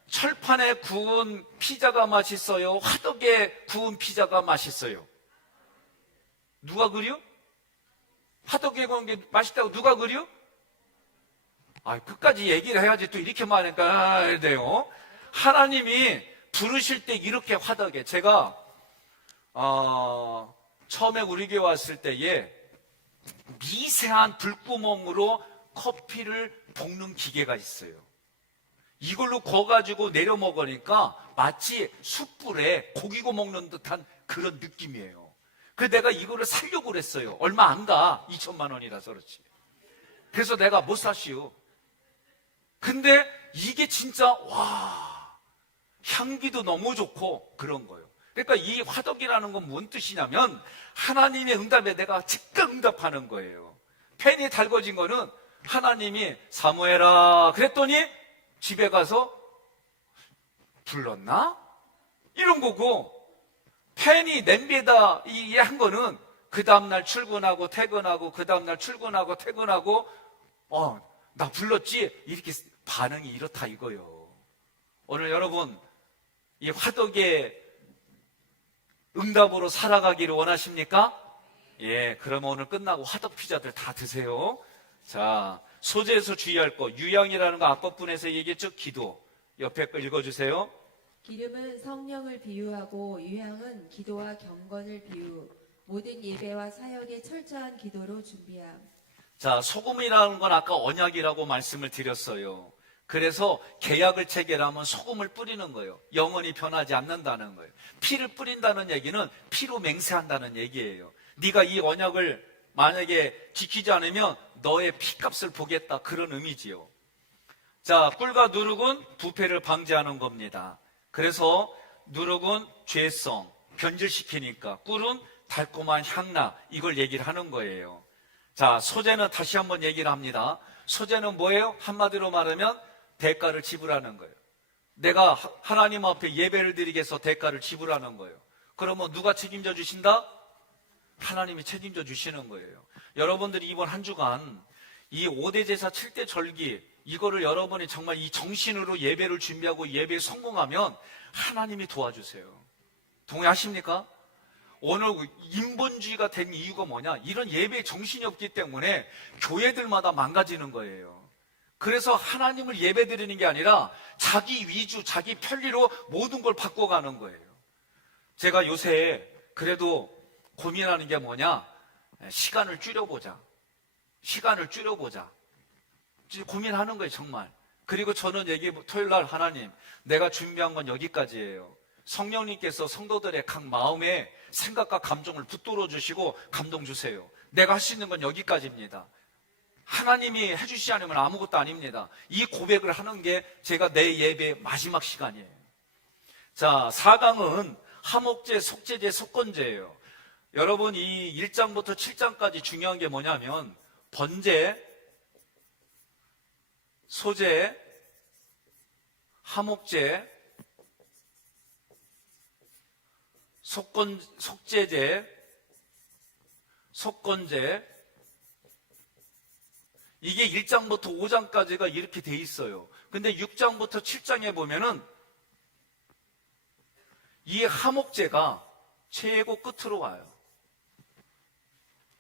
철판에 구운 피자가 맛있어요? 화덕에 구운 피자가 맛있어요? 누가 그려? 화덕에 구운 게 맛있다고 누가 그려? 끝까지 얘기를 해야지 또 이렇게 말하니까 돼요. 하나님이 부르실 때 이렇게 화덕에, 제가 처음에 우리 교회 왔을 때에 미세한 불구멍으로 커피를 볶는 기계가 있어요. 이걸로 구워가지고 내려 먹으니까 마치 숯불에 고기 구워 먹는 듯한 그런 느낌이에요. 그래서 내가 이거를 사려고 그랬어요. 얼마 안 가. 2천만 원이라서 그렇지. 그래서 내가 못 샀시오. 근데 이게 진짜 향기도 너무 좋고 그런 거예요. 그러니까 이 화덕이라는 건 뭔 뜻이냐면 하나님의 응답에 내가 즉각 응답하는 거예요. 팬이 달궈진 거는 하나님이 사무엘아 그랬더니 집에 가서 불렀나? 이런 거고, 팬이 냄비에다 한 거는 그 다음날 출근하고 퇴근하고 그 다음날 출근하고 퇴근하고 나 불렀지? 이렇게 반응이 이렇다 이거요. 오늘 여러분 이 화덕의 응답으로 살아가기를 원하십니까? 예, 그러면 오늘 끝나고 화덕 피자들 다 드세요. 자, 소재에서 주의할 거, 유향이라는 거 앞부분에서 얘기했죠? 기도. 옆에 거 읽어주세요. 기름은 성령을 비유하고 유향은 기도와 경건을 비유, 모든 예배와 사역의 철저한 기도로 준비함. 자, 소금이라는 건 아까 언약이라고 말씀을 드렸어요. 그래서 계약을 체결하면 소금을 뿌리는 거예요. 영원히 변하지 않는다는 거예요. 피를 뿌린다는 얘기는 피로 맹세한다는 얘기예요. 네가 이 언약을 만약에 지키지 않으면 너의 피값을 보겠다, 그런 의미지요. 자, 꿀과 누룩은 부패를 방지하는 겁니다. 그래서 누룩은 죄성, 변질시키니까, 꿀은 달콤한 향나, 이걸 얘기를 하는 거예요. 자, 소재는 다시 한번 얘기를 합니다. 소재는 뭐예요? 한마디로 말하면 대가를 지불하는 거예요. 내가 하나님 앞에 예배를 드리기 위해서 대가를 지불하는 거예요. 그러면 누가 책임져 주신다? 하나님이 책임져 주시는 거예요. 여러분들이 이번 한 주간 이 5대 제사 7대 절기, 이거를 여러분이 정말 이 정신으로 예배를 준비하고 예배에 성공하면 하나님이 도와주세요. 동의하십니까? 오늘 인본주의가 된 이유가 뭐냐? 이런 예배에 정신이 없기 때문에 교회들마다 망가지는 거예요. 그래서 하나님을 예배 드리는 게 아니라 자기 위주, 자기 편리로 모든 걸 바꿔가는 거예요. 제가 요새 그래도 고민하는 게 뭐냐? 시간을 줄여보자. 고민하는 거예요, 정말. 그리고 저는 토요일 날 하나님, 내가 준비한 건 여기까지예요. 성령님께서 성도들의 각 마음에 생각과 감정을 붙들어 주시고 감동 주세요. 내가 할 수 있는 건 여기까지입니다. 하나님이 해주시지 않으면 아무것도 아닙니다. 이 고백을 하는 게 제가 내 예배의 마지막 시간이에요. 자, 4강은 하목제, 속죄제, 속건제예요. 여러분 이 1장부터 7장까지 중요한 게 뭐냐면 번제, 소제, 하목제, 속죄제, 속건제, 이게 1장부터 5장까지가 이렇게 돼 있어요. 근데 6장부터 7장에 보면은 이 하목제가 최고 끝으로 와요.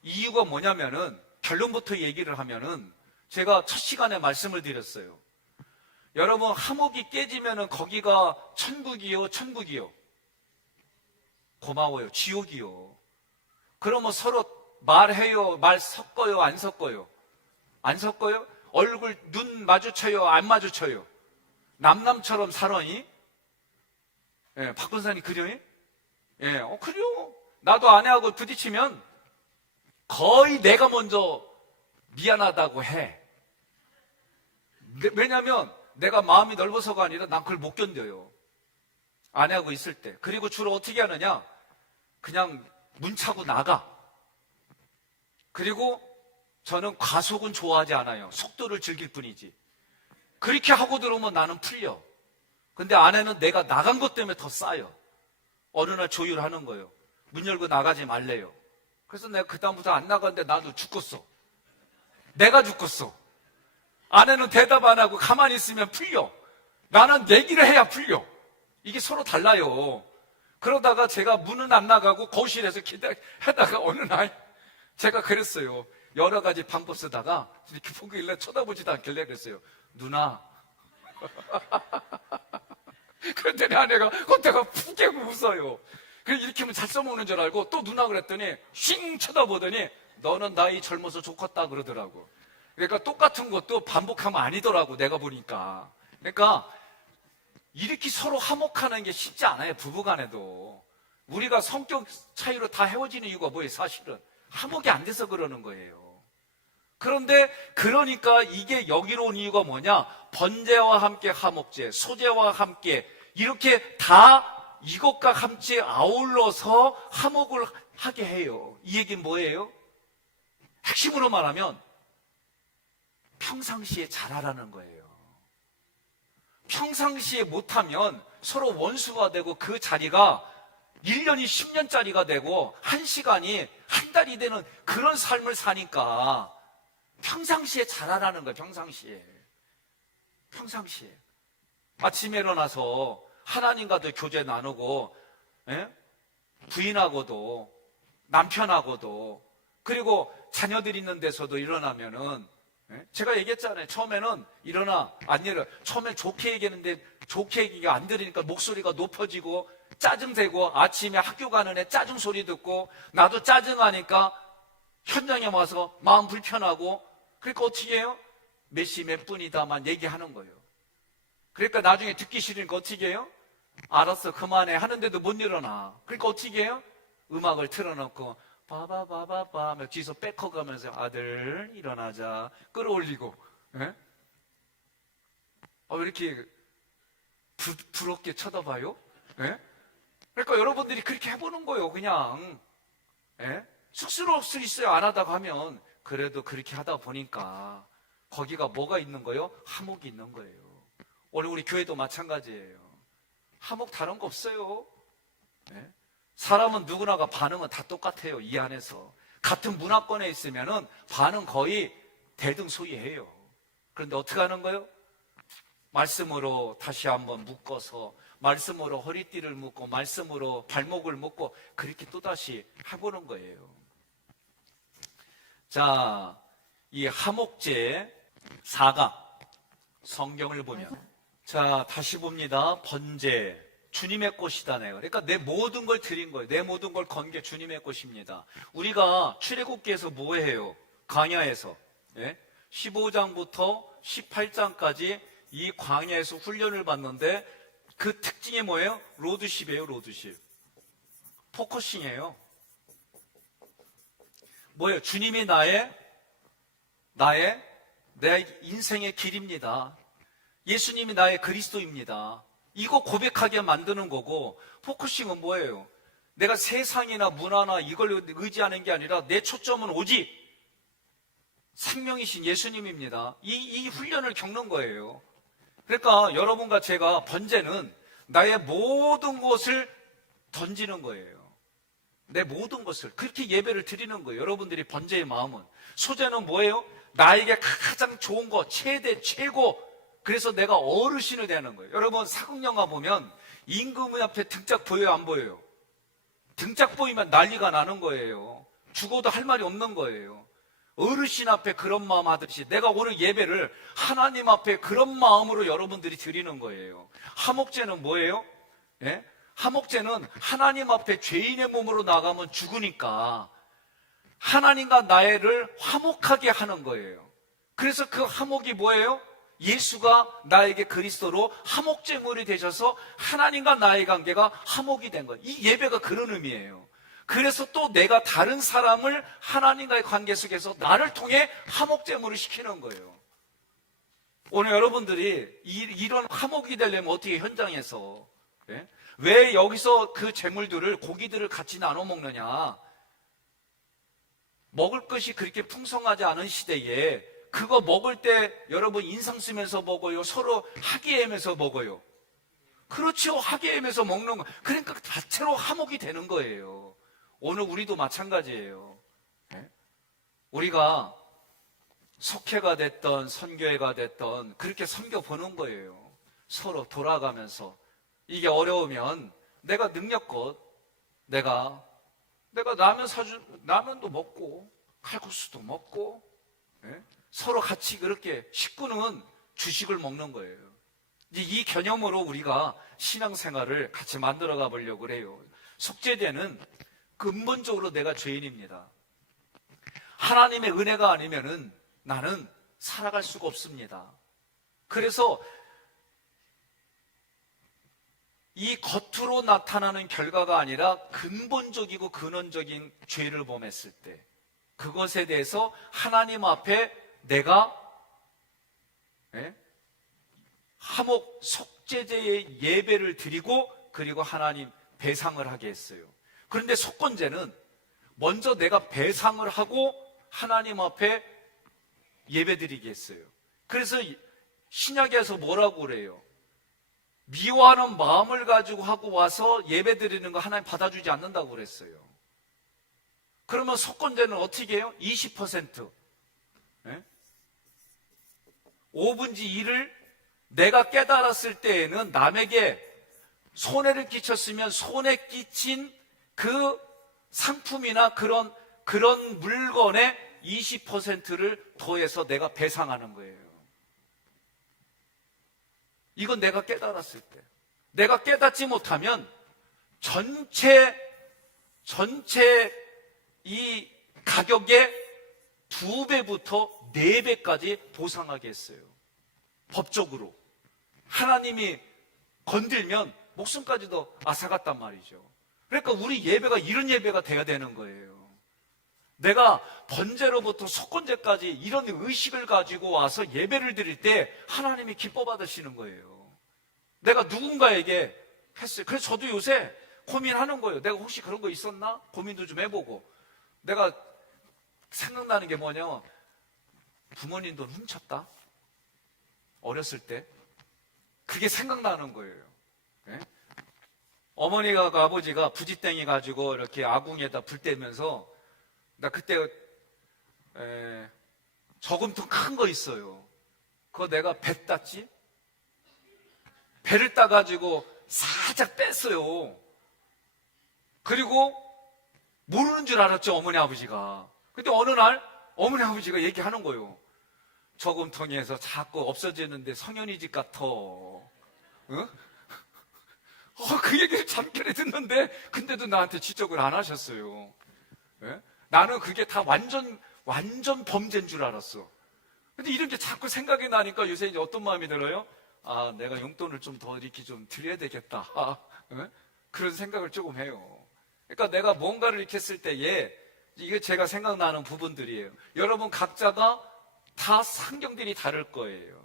이유가 뭐냐면은 결론부터 얘기를 하면은 제가 첫 시간에 말씀을 드렸어요. 여러분 하목이 깨지면은 거기가 천국이요, 천국이요? 고마워요. 지옥이요. 그러면 서로 말해요, 말 섞어요, 안 섞어요? 안 섞어요? 얼굴, 눈 마주쳐요, 안 마주쳐요? 남남처럼 살아니? 예, 박근사님 그려요? 예, 그래요. 나도 아내하고 부딪히면 거의 내가 먼저 미안하다고 해. 왜냐면 내가 마음이 넓어서가 아니라 난 그걸 못 견뎌요. 아내하고 있을 때. 그리고 주로 어떻게 하느냐? 그냥 문 차고 나가. 그리고 저는 과속은 좋아하지 않아요. 속도를 즐길 뿐이지. 그렇게 하고 들어오면 나는 풀려. 근데 아내는 내가 나간 것 때문에 더 쌓여. 어느 날 조율하는 거예요. 문 열고 나가지 말래요. 그래서 내가 그다음부터 안 나갔는데 나도 죽겠어. 내가 죽겠어. 아내는 대답 안 하고 가만히 있으면 풀려. 나는 내기를 해야 풀려. 이게 서로 달라요. 그러다가 제가 문은 안 나가고 거실에서 기다리다가 어느 날 제가 그랬어요. 여러 가지 방법 쓰다가 이렇게 보길래 쳐다보지도 않길래 그랬어요. 누나. 그랬더니 아내가 겉에가 푹 깨고 웃어요. 그래서 이렇게 하면 잘 써먹는 줄 알고 또 누나 그랬더니 싱 쳐다보더니 너는 나이 젊어서 좋겠다 그러더라고. 그러니까 똑같은 것도 반복하면 아니더라고, 내가 보니까. 그러니까 이렇게 서로 화목하는 게 쉽지 않아요, 부부간에도. 우리가 성격 차이로 다 헤어지는 이유가 뭐예요, 사실은? 화목이 안 돼서 그러는 거예요. 그런데 그러니까 이게 여기로 온 이유가 뭐냐? 번제와 함께 화목제, 소제와 함께 이렇게 다 이것과 함께 아울러서 화목을 하게 해요. 이 얘기는 뭐예요? 핵심으로 말하면 평상시에 잘하라는 거예요. 평상시에 못하면 서로 원수가 되고 그 자리가 1년이 10년짜리가 되고 1시간이 한 달이 되는 그런 삶을 사니까 평상시에 잘하라는 거예요. 평상시에 아침에 일어나서 하나님과도 교제 나누고, 부인하고도 남편하고도, 그리고 자녀들 있는 데서도 일어나면은, 제가 얘기했잖아요. 처음에는 일어나 안 일어나. 처음에 좋게 얘기했는데 좋게 얘기가 안 들으니까 목소리가 높아지고 짜증되고, 아침에 학교 가는 애 짜증 소리 듣고 나도 짜증하니까 현장에 와서 마음 불편하고, 그러니까 어떻게 해요? 몇 시 몇 분이다만 얘기하는 거예요. 그러니까 나중에 듣기 싫으니까 어떻게 해요? 알았어 그만해 하는데도 못 일어나. 그러니까 어떻게 해요? 음악을 틀어놓고 바바바바바 하며 뒤에서 뺏어가면서 아들 일어나자 끌어올리고. 왜 이렇게 부럽게 쳐다봐요? 그러니까 여러분들이 그렇게 해보는 거예요. 그냥 쑥스러울 수 있어요. 안 하다가 하면. 그래도 그렇게 하다 보니까 거기가 뭐가 있는 거예요? 화목이 있는 거예요. 오늘 우리 교회도 마찬가지예요. 화목 다른 거 없어요. 사람은 누구나가 반응은 다 똑같아요. 이 안에서 같은 문화권에 있으면은 반응 거의 대등소이해요. 그런데 어떻게 하는 거예요? 말씀으로 다시 한번 묶어서, 말씀으로 허리띠를 묶고, 말씀으로 발목을 묶고, 그렇게 또다시 해보는 거예요. 자, 이 화목제 4강 성경을 보면, 자, 다시 봅니다. 번제. 주님의 꽃이다, 내가. 그러니까 내 모든 걸 드린 거예요. 내 모든 걸 건 게 주님의 꽃입니다. 우리가 출애굽기에서 뭐 해요? 광야에서 15장부터 18장까지 이 광야에서 훈련을 받는데 그 특징이 뭐예요? 로드십이에요, 로드십. 포커싱이에요. 뭐예요? 주님이 내 인생의 길입니다. 예수님이 나의 그리스도입니다. 이거 고백하게 만드는 거고, 포커싱은 뭐예요? 내가 세상이나 문화나 이걸 의지하는 게 아니라 내 초점은 오직 생명이신 예수님입니다. 이 훈련을 겪는 거예요. 그러니까 여러분과 제가 번제는 나의 모든 것을 던지는 거예요. 내 모든 것을 그렇게 예배를 드리는 거예요. 여러분들이 번제의 마음은. 소제는 뭐예요? 나에게 가장 좋은 거, 최고. 그래서 내가 어르신이 되는 거예요. 여러분 사극영화 보면 임금의 앞에 등짝 보여요, 안 보여요? 등짝 보이면 난리가 나는 거예요. 죽어도 할 말이 없는 거예요. 어르신 앞에 그런 마음 하듯이 내가 오늘 예배를 하나님 앞에 그런 마음으로 여러분들이 드리는 거예요. 화목제는 뭐예요? 화목제는 하나님 앞에 죄인의 몸으로 나가면 죽으니까 하나님과 나를 화목하게 하는 거예요. 그래서 그 화목이 뭐예요? 예수가 나에게 그리스도로 화목제물이 되셔서 하나님과 나의 관계가 화목이 된 거예요. 이 예배가 그런 의미예요. 그래서 또 내가 다른 사람을 하나님과의 관계 속에서 나를 통해 화목제물을 시키는 거예요. 오늘 여러분들이 이런 화목이 되려면 어떻게 현장에서, 예? 왜 여기서 그 제물들을, 고기들을 같이 나눠 먹느냐? 먹을 것이 그렇게 풍성하지 않은 시대에 그거 먹을 때 여러분 인상 쓰면서 먹어요? 서로 하기애애면서 먹어요? 그렇죠. 하기애애면서 먹는 거. 그러니까 자체로 화목이 되는 거예요. 오늘 우리도 마찬가지예요. 네? 우리가 속회가 됐던 선교회가 됐던 그렇게 섬겨보는 거예요. 서로 돌아가면서. 이게 어려우면 내가 능력껏 내가 라면도 먹고 칼국수도 먹고, 예? 서로 같이 그렇게 식구는 주식을 먹는 거예요. 이제 이 개념으로 우리가 신앙생활을 같이 만들어가 보려고 그래요. 속죄제는 근본적으로 내가 죄인입니다. 하나님의 은혜가 아니면은 나는 살아갈 수가 없습니다. 그래서 이 겉으로 나타나는 결과가 아니라 근본적이고 근원적인 죄를 범했을 때 그것에 대해서 하나님 앞에 내가 화목 속죄제의 예배를 드리고 그리고 하나님 배상을 하게 했어요. 그런데 속건제는 먼저 내가 배상을 하고 하나님 앞에 예배 드리게 했어요. 그래서 신약에서 뭐라고 그래요? 미워하는 마음을 가지고 하고 와서 예배 드리는 거 하나님 받아주지 않는다고 그랬어요. 그러면 속건제는 어떻게 해요? 20%. 5분의 1을 내가 깨달았을 때에는 남에게 손해를 끼쳤으면 손해 끼친 그 상품이나 그런 물건의 20%를 더해서 내가 배상하는 거예요. 이건 내가 깨달았을 때. 내가 깨닫지 못하면 전체 이 가격의 2배부터 4배까지 보상하게 했어요. 법적으로. 하나님이 건들면 목숨까지도 앗아갔단 말이죠. 그러니까 우리 예배가 이런 예배가 돼야 되는 거예요. 내가 번제로부터 속건제까지 이런 의식을 가지고 와서 예배를 드릴 때 하나님이 기뻐 받으시는 거예요. 내가 누군가에게 했어요. 그래서 저도 요새 고민하는 거예요. 내가 혹시 그런 거 있었나? 고민도 좀 해보고. 내가 생각나는 게 뭐냐면 부모님 돈 훔쳤다? 어렸을 때. 그게 생각나는 거예요. 네? 어머니가 아버지가 부지땡이 가지고 이렇게 아궁이에다 불 떼면서 나 그때 저금통 큰 거 있어요. 그거 내가 배 땄지? 배를 따가지고 살짝 뺐어요. 그리고 모르는 줄 알았죠, 어머니 아버지가. 근데 어느 날 어머니 아버지가 얘기하는 거예요. 저금통에서 자꾸 없어지는데 성현이 집 같아. 응? 그 얘기를 잠결에 듣는데 근데도 나한테 지적을 안 하셨어요. 네? 나는 그게 다 완전 범죄인 줄 알았어. 근데 이런 게 자꾸 생각이 나니까 요새 이제 어떤 마음이 들어요? 아, 내가 용돈을 좀 더 이렇게 좀 드려야 되겠다. 네? 그런 생각을 조금 해요. 그러니까 내가 뭔가를 이렇게 했을 때에 이게 제가 생각나는 부분들이에요. 여러분 각자가 다 상경들이 다를 거예요.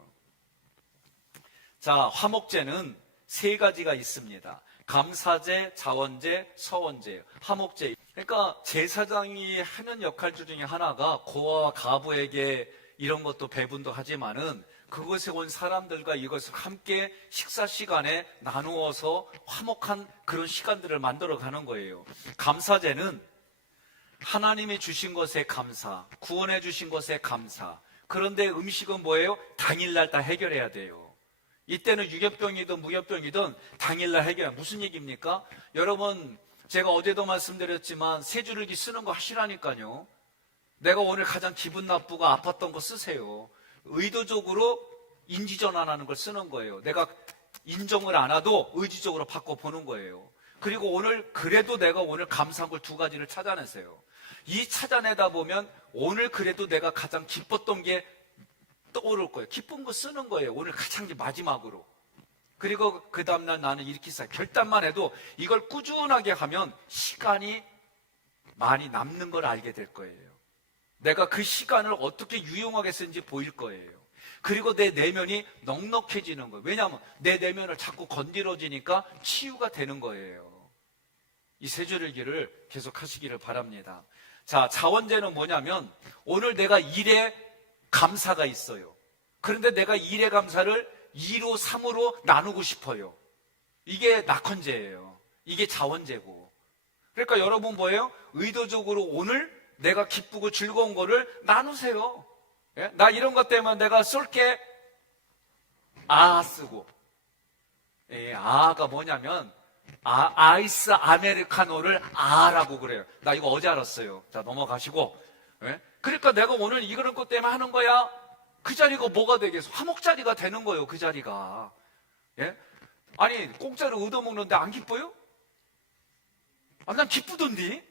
자, 화목제는 3가지가 있습니다. 감사제, 자원제, 서원제, 화목제. 그러니까 제사장이 하는 역할 중에 하나가 고아와 가부에게 이런 것도 배분도 하지만은 그곳에 온 사람들과 이것을 함께 식사 시간에 나누어서 화목한 그런 시간들을 만들어 가는 거예요. 감사제는 하나님이 주신 것에 감사, 구원해 주신 것에 감사. 그런데 음식은 뭐예요? 당일날 다 해결해야 돼요. 이때는 유교병이든 무교병이든 당일날 해결. 무슨 얘기입니까? 여러분, 제가 어제도 말씀드렸지만 세 줄기 쓰는 거 하시라니까요. 내가 오늘 가장 기분 나쁘고 아팠던 거 쓰세요. 의도적으로 인지전환하는 걸 쓰는 거예요. 내가 인정을 안 해도 의지적으로 바꿔보는 거예요. 그리고 오늘 그래도 내가 오늘 감사한 걸 2가지를 찾아내세요. 이 찾아내다 보면 오늘 그래도 내가 가장 기뻤던 게 떠오를 거예요. 기쁜 거 쓰는 거예요. 오늘 가장 마지막으로. 그리고 그 다음날 나는 이렇게 써요. 결단만 해도 이걸 꾸준하게 하면 시간이 많이 남는 걸 알게 될 거예요. 내가 그 시간을 어떻게 유용하게 쓰는지 보일 거예요. 그리고 내 내면이 넉넉해지는 거예요. 왜냐하면 내 내면을 자꾸 건드려지니까 치유가 되는 거예요. 이 세 줄의 길을 계속 하시기를 바랍니다. 자, 자원제는 뭐냐면 오늘 내가 일에 감사가 있어요. 그런데 내가 일의 감사를 2로 3으로 나누고 싶어요. 이게 낙헌제예요. 이게 자원제고. 그러니까 여러분 뭐예요? 의도적으로 오늘 내가 기쁘고 즐거운 거를 나누세요. 예? 나 이런 것 때문에 내가 쏠게 쓰고. 예, 아가 뭐냐면 아이스 아메리카노를 아라고 그래요. 나 이거 어제 알았어요. 자, 넘어가시고. 예? 그러니까 내가 오늘 이런 것 때문에 하는 거야. 그 자리가 뭐가 되겠어? 화목자리가 되는 거예요. 그 자리가. 예? 아니 공짜로 얻어먹는데 안 기뻐요? 난 기쁘던데.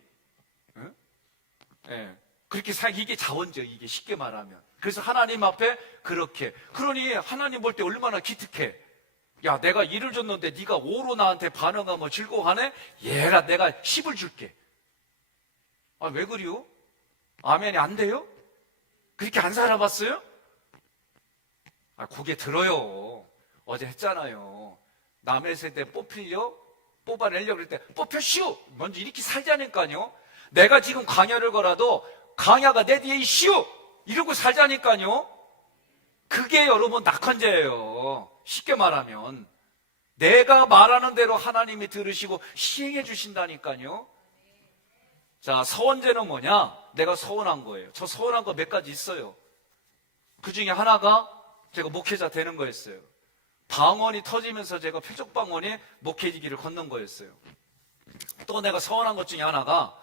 예? 예. 그렇게 이게 자원죠. 이게 쉽게 말하면. 그래서 하나님 앞에 그렇게. 그러니 하나님 볼 때 얼마나 기특해. 야, 내가 1을 줬는데 네가 5로 나한테 반응하면 즐거워하네? 얘라, 내가 10을 줄게. 왜 그래요? 아멘이 안 돼요? 그렇게 안 살아봤어요? 고개 들어요. 어제 했잖아요. 남의 세대 뽑아내려고 그럴 때 뽑혀슈! 먼저 이렇게 살자니까요. 내가 지금 강야를 걸어도 강야가 내 뒤에 이슈! 이러고 살자니까요. 그게 여러분 낙헌제예요. 쉽게 말하면 내가 말하는 대로 하나님이 들으시고 시행해 주신다니까요. 자, 서원제는 뭐냐? 내가 서원한 거예요. 저 서원한 거 몇 가지 있어요. 그 중에 하나가 제가 목회자 되는 거였어요. 방언이 터지면서 제가 표적방언이 목회지 길을 걷는 거였어요. 또 내가 서원한 것 중에 하나가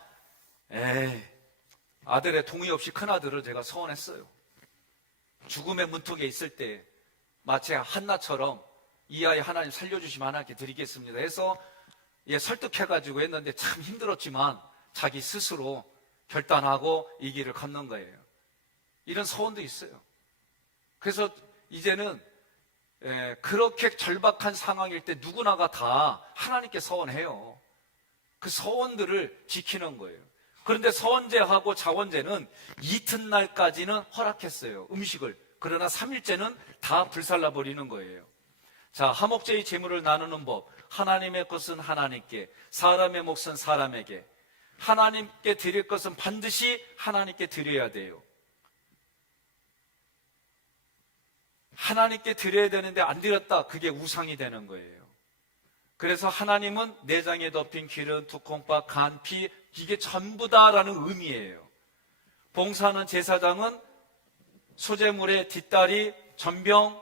아들의 동의 없이 큰아들을 제가 서원했어요. 죽음의 문턱에 있을 때 마치 한나처럼 이 아이 하나님 살려주시면 하나님께 드리겠습니다 해서 설득해가지고 했는데 참 힘들었지만 자기 스스로 결단하고 이 길을 걷는 거예요. 이런 서원도 있어요. 그래서 이제는 그렇게 절박한 상황일 때 누구나가 다 하나님께 서원해요. 그 서원들을 지키는 거예요. 그런데 서원제하고 자원제는 이튿날까지는 허락했어요. 음식을. 그러나 3일째는 다 불살라버리는 거예요. 자, 화목제의 제물을 나누는 법. 하나님의 것은 하나님께, 사람의 몫은 사람에게. 하나님께 드릴 것은 반드시 하나님께 드려야 돼요. 하나님께 드려야 되는데 안 드렸다. 그게 우상이 되는 거예요. 그래서 하나님은 내장에 덮인 기름, 두 콩밥, 간, 피, 이게 전부다라는 의미예요. 봉사하는 제사장은 소제물의 뒷다리, 전병,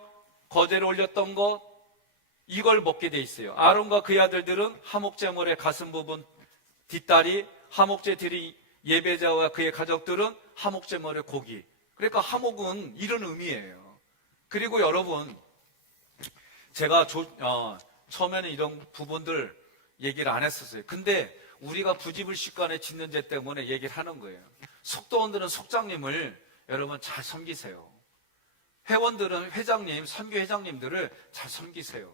거제를 올렸던 것, 이걸 먹게 돼 있어요. 아론과 그의 아들들은 화목제물의 가슴 부분, 뒷다리, 화목제 드린 예배자와 그의 가족들은 화목제물의 고기. 그러니까 화목은 이런 의미예요. 그리고 여러분, 제가 처음에는 이런 부분들 얘기를 안 했었어요. 근데 우리가 부지불식간에 짓는 죄 때문에 얘기를 하는 거예요. 속도원들은 속장님을 여러분 잘 섬기세요. 회원들은 회장님, 선교회장님들을 잘 섬기세요.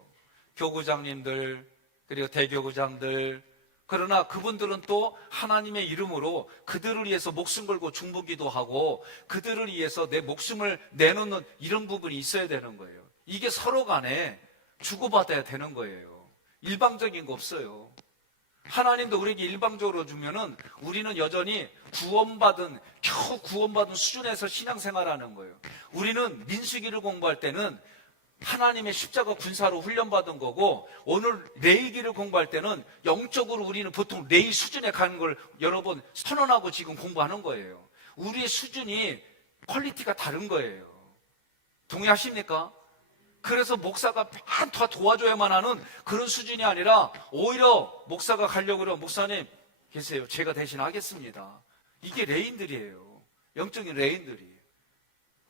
교구장님들, 그리고 대교구장들. 그러나 그분들은 또 하나님의 이름으로 그들을 위해서 목숨 걸고 중보기도 하고 그들을 위해서 내 목숨을 내놓는 이런 부분이 있어야 되는 거예요. 이게 서로 간에 주고받아야 되는 거예요. 일방적인 거 없어요. 하나님도 우리에게 일방적으로 주면은 우리는 여전히 겨우 구원받은 수준에서 신앙생활하는 거예요. 우리는 민수기를 공부할 때는 하나님의 십자가 군사로 훈련받은 거고, 오늘 레이기를 공부할 때는 영적으로 우리는 보통 레이 수준에 가는 걸 여러분 선언하고 지금 공부하는 거예요. 우리의 수준이 퀄리티가 다른 거예요. 동의하십니까? 그래서 목사가 다 도와줘야만 하는 그런 수준이 아니라 오히려 목사가 가려고 그러면 목사님 계세요. 제가 대신 하겠습니다. 이게 레인들이에요. 영적인 레인들이.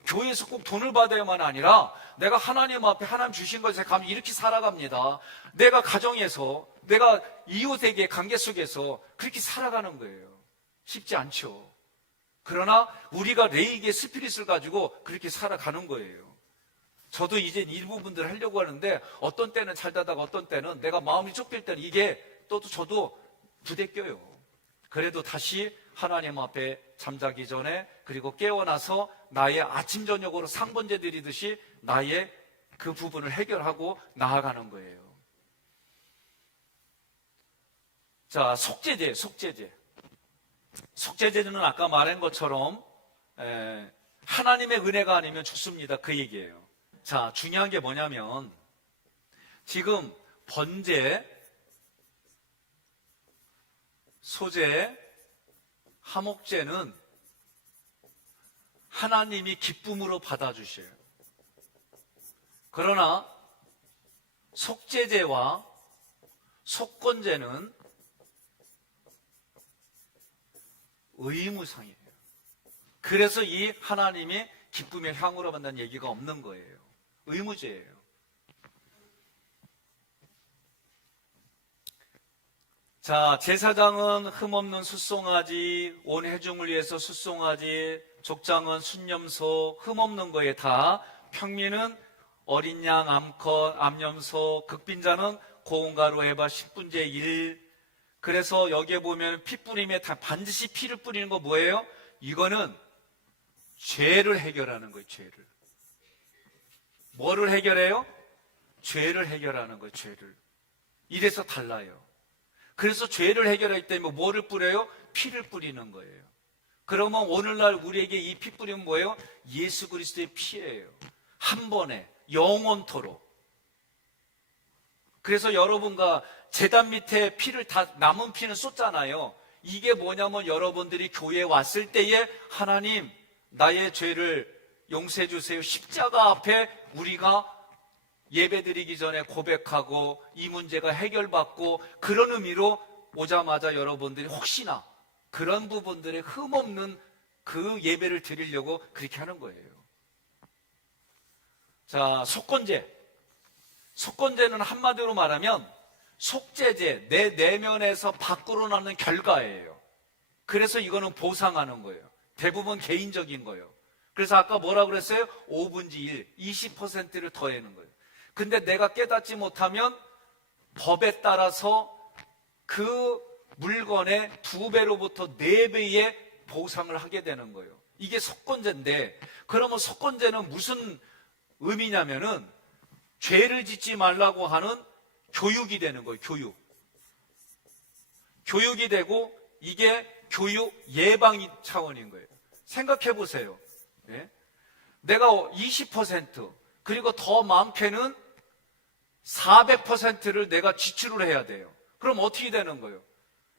교회에서 꼭 돈을 받아야만 아니라 내가 하나님 앞에 하나님 주신 것에 가면 이렇게 살아갑니다. 내가 가정에서, 내가 이웃에게 관계 속에서 그렇게 살아가는 거예요. 쉽지 않죠. 그러나 우리가 레이기의 스피릿을 가지고 그렇게 살아가는 거예요. 저도 이제 이 부분들을 하려고 하는데 어떤 때는 잘 되다가 어떤 때는 내가 마음이 쫓길 때는 이게 또 저도 부대껴요. 그래도 다시 하나님 앞에 잠자기 전에 그리고 깨어나서 나의 아침 저녁으로 상번제 드리듯이 나의 그 부분을 해결하고 나아가는 거예요. 자, 속죄제는 아까 말한 것처럼 하나님의 은혜가 아니면 죽습니다. 그 얘기예요. 자, 중요한 게 뭐냐면 지금 번제, 소제, 화목제는 하나님이 기쁨으로 받아주셔요. 그러나 속죄제와 속건제는 의무상이에요. 그래서 이 하나님이 기쁨의 향으로 받는 얘기가 없는 거예요. 의무제예요. 자, 제사장은 흠없는 숫송아지, 온 회중을 위해서 숫송아지, 족장은 순념소, 흠없는 거에 다, 평민은 어린 양, 암컷, 암염소, 극빈자는 고운가루 에바 10분의 1. 그래서 여기에 보면 피 뿌림에 다 반드시 피를 뿌리는 거 뭐예요? 이거는 죄를 해결하는 거예요, 죄를. 뭐를 해결해요? 죄를 해결하는 거예요, 죄를. 이래서 달라요. 그래서 죄를 해결하기 때문에 뭐를 뿌려요? 피를 뿌리는 거예요. 그러면 오늘날 우리에게 이 피 뿌리면 뭐예요? 예수 그리스도의 피예요. 한 번에 영원토록. 그래서 여러분과 제단 밑에 피를 다 남은 피는 쏟잖아요. 이게 뭐냐면 여러분들이 교회에 왔을 때에 하나님 나의 죄를 용서해 주세요. 십자가 앞에 우리가 예배드리기 전에 고백하고 이 문제가 해결받고 그런 의미로 오자마자 여러분들이 혹시나 그런 부분들에 흠없는 그 예배를 드리려고 그렇게 하는 거예요. 자, 속건제는 한마디로 말하면 속죄제, 내 내면에서 밖으로 나는 결과예요. 그래서 이거는 보상하는 거예요. 대부분 개인적인 거예요. 그래서 아까 뭐라고 그랬어요? 5분의 1, 20%를 더하는 거예요. 근데 내가 깨닫지 못하면 법에 따라서 그 물건의 2배로부터 4배의 보상을 하게 되는 거예요. 이게 속건제인데, 그러면 속건제는 무슨 의미냐면은 죄를 짓지 말라고 하는 교육이 되는 거예요. 교육이 되고 이게 교육 예방 차원인 거예요. 생각해 보세요. 예? 내가 20% 그리고 더 많게는 400%를 내가 지출을 해야 돼요. 그럼 어떻게 되는 거예요?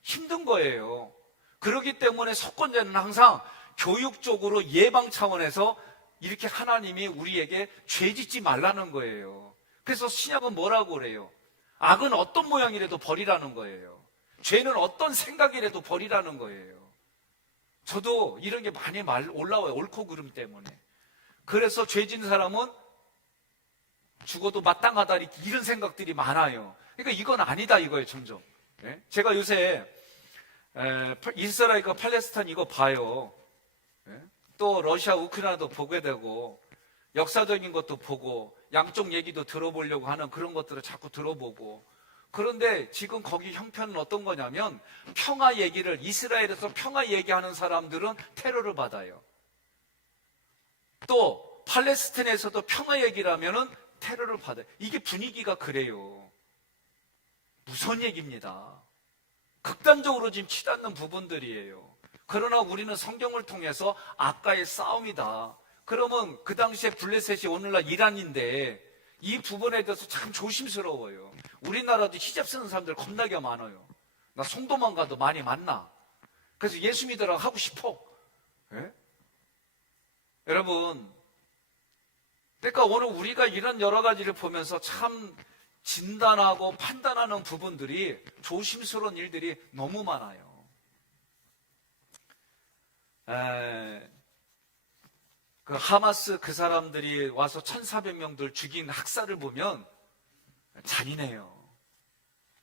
힘든 거예요. 그렇기 때문에 속건제는 항상 교육적으로 예방 차원에서 이렇게 하나님이 우리에게 죄 짓지 말라는 거예요. 그래서 신약은 뭐라고 그래요? 악은 어떤 모양이라도 버리라는 거예요. 죄는 어떤 생각이라도 버리라는 거예요. 저도 이런 게 많이 올라와요. 옳고 그름 때문에. 그래서 죄 짓는 사람은 죽어도 마땅하다 이런 생각들이 많아요. 그러니까 이건 아니다 이거예요. 점점. 제가 요새 이스라엘과 팔레스타인 이거 봐요. 또 러시아 우크라이나도 보게 되고 역사적인 것도 보고 양쪽 얘기도 들어보려고 하는 그런 것들을 자꾸 들어보고. 그런데 지금 거기 형편은 어떤 거냐면 평화 얘기를 이스라엘에서 평화 얘기하는 사람들은 테러를 받아요. 또 팔레스타인에서도 평화 얘기를 하면은 테러를 받아요. 이게 분위기가 그래요. 무서운 얘기입니다. 극단적으로 지금 치닫는 부분들이에요. 그러나 우리는 성경을 통해서 악과의 싸움이다. 그러면 그 당시에 블레셋이 오늘날 이란인데 이 부분에 대해서 참 조심스러워요. 우리나라도 히잡 쓰는 사람들 겁나게 많아요. 나 송도만 가도 많이 만나. 그래서 예수 믿으라고 하고 싶어. 예? 여러분, 그러니까 오늘 우리가 이런 여러 가지를 보면서 참 진단하고 판단하는 부분들이 조심스러운 일들이 너무 많아요. 그 하마스 그 사람들이 와서 1,400명들 죽인 학살을 보면 잔인해요.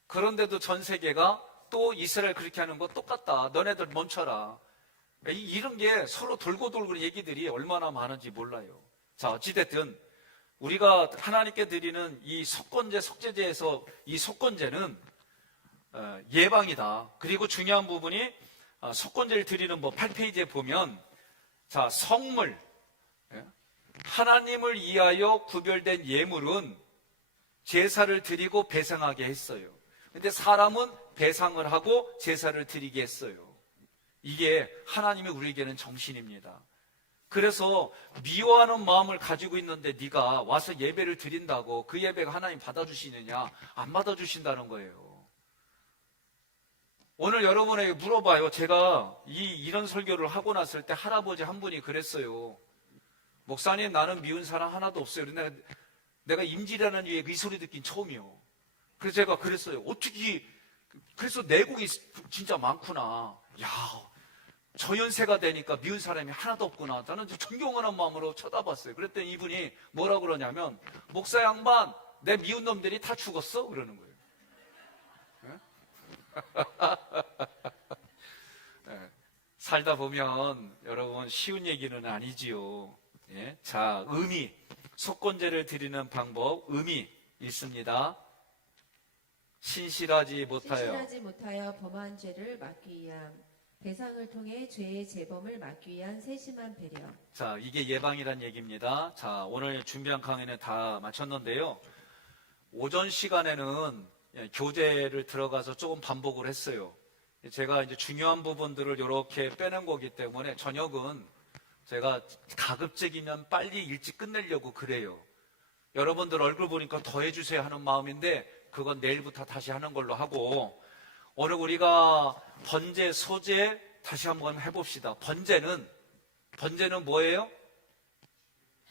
그런데도 전 세계가 또 이스라엘 그렇게 하는 거 똑같다. 너네들 멈춰라. 이런 게 서로 돌고 돌고 얘기들이 얼마나 많은지 몰라요. 자, 어찌됐든 우리가 하나님께 드리는 이 속건제, 속죄제에서 이 속건제는 예방이다. 그리고 중요한 부분이 속건제를 드리는 법 8페이지에 보면, 자, 성물, 하나님을 위하여 구별된 예물은 제사를 드리고 배상하게 했어요. 근데 사람은 배상을 하고 제사를 드리게 했어요. 이게 하나님의 우리에게는 정신입니다. 그래서 미워하는 마음을 가지고 있는데 네가 와서 예배를 드린다고 그 예배가 하나님 받아주시느냐? 안 받아주신다는 거예요. 오늘 여러분에게 물어봐요. 제가 이런 설교를 하고 났을 때 할아버지 한 분이 그랬어요. 목사님, 나는 미운 사람 하나도 없어요. 내가 임질이라는 이유에 이 소리 듣긴 처음이요. 그래서 제가 그랬어요. 어떻게, 그래서 내공이 진짜 많구나. 야, 저 연세가 되니까 미운 사람이 하나도 없구나. 저는 존경하는 마음으로 쳐다봤어요. 그랬더니 이분이 뭐라 그러냐면, 목사 양반, 내 미운 놈들이 다 죽었어? 그러는 거예요. 네. 살다 보면 여러분 쉬운 얘기는 아니지요. 예? 자, 의미, 속건제를 드리는 방법, 의미 있습니다. 신실하지 못하여 범한 죄를 막기 위함, 배상을 통해 죄의 재범을 막기 위한 세심한 배려. 자, 이게 예방이란 얘기입니다. 자, 오늘 준비한 강의는 다 마쳤는데요. 오전 시간에는 교재를 들어가서 조금 반복을 했어요. 제가 이제 중요한 부분들을 이렇게 빼는 거기 때문에 저녁은 제가 가급적이면 빨리 일찍 끝내려고 그래요. 여러분들 얼굴 보니까 더 해주세요 하는 마음인데 그건 내일부터 다시 하는 걸로 하고, 오늘 우리가 번제, 소제 다시 한번 해봅시다. 번제는 뭐예요?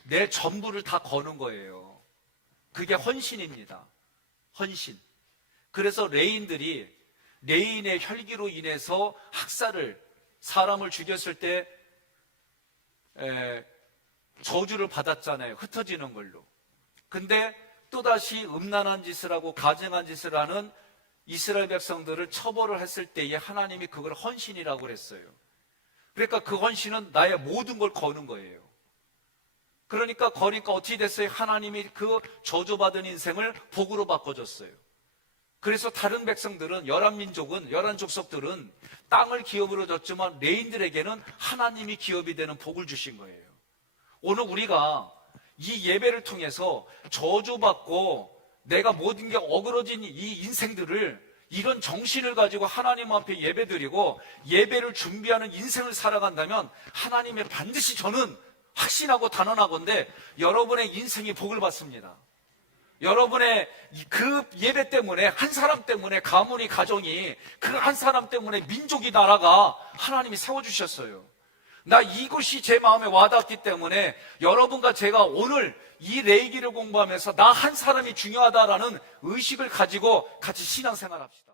내 전부를 다 거는 거예요. 그게 헌신입니다. 헌신. 그래서 레인의 혈기로 인해서 사람을 죽였을 때 저주를 받았잖아요. 흩어지는 걸로. 근데 또다시 음란한 짓을 하고 가증한 짓을 하는 이스라엘 백성들을 처벌을 했을 때에 하나님이 그걸 헌신이라고 그랬어요. 그러니까 그 헌신은 나의 모든 걸 거는 거예요. 그러니까 어떻게 됐어요? 하나님이 그 저주받은 인생을 복으로 바꿔줬어요. 그래서 다른 백성들은, 11민족은, 11족속들은 땅을 기업으로 줬지만 레인들에게는 하나님이 기업이 되는 복을 주신 거예요. 오늘 우리가 이 예배를 통해서 저주받고 내가 모든 게 어그러진 이 인생들을, 이런 정신을 가지고 하나님 앞에 예배드리고 예배를 준비하는 인생을 살아간다면 하나님의 반드시, 저는 확신하고 단언하건대 여러분의 인생이 복을 받습니다. 여러분의 그 예배 때문에, 한 사람 때문에 가문이, 가정이, 그 한 사람 때문에 민족이, 나라가 하나님이 세워주셨어요. 나 이것이 제 마음에 와닿았기 때문에 여러분과 제가 오늘 이 레이기를 공부하면서 나 한 사람이 중요하다라는 의식을 가지고 같이 신앙생활 합시다.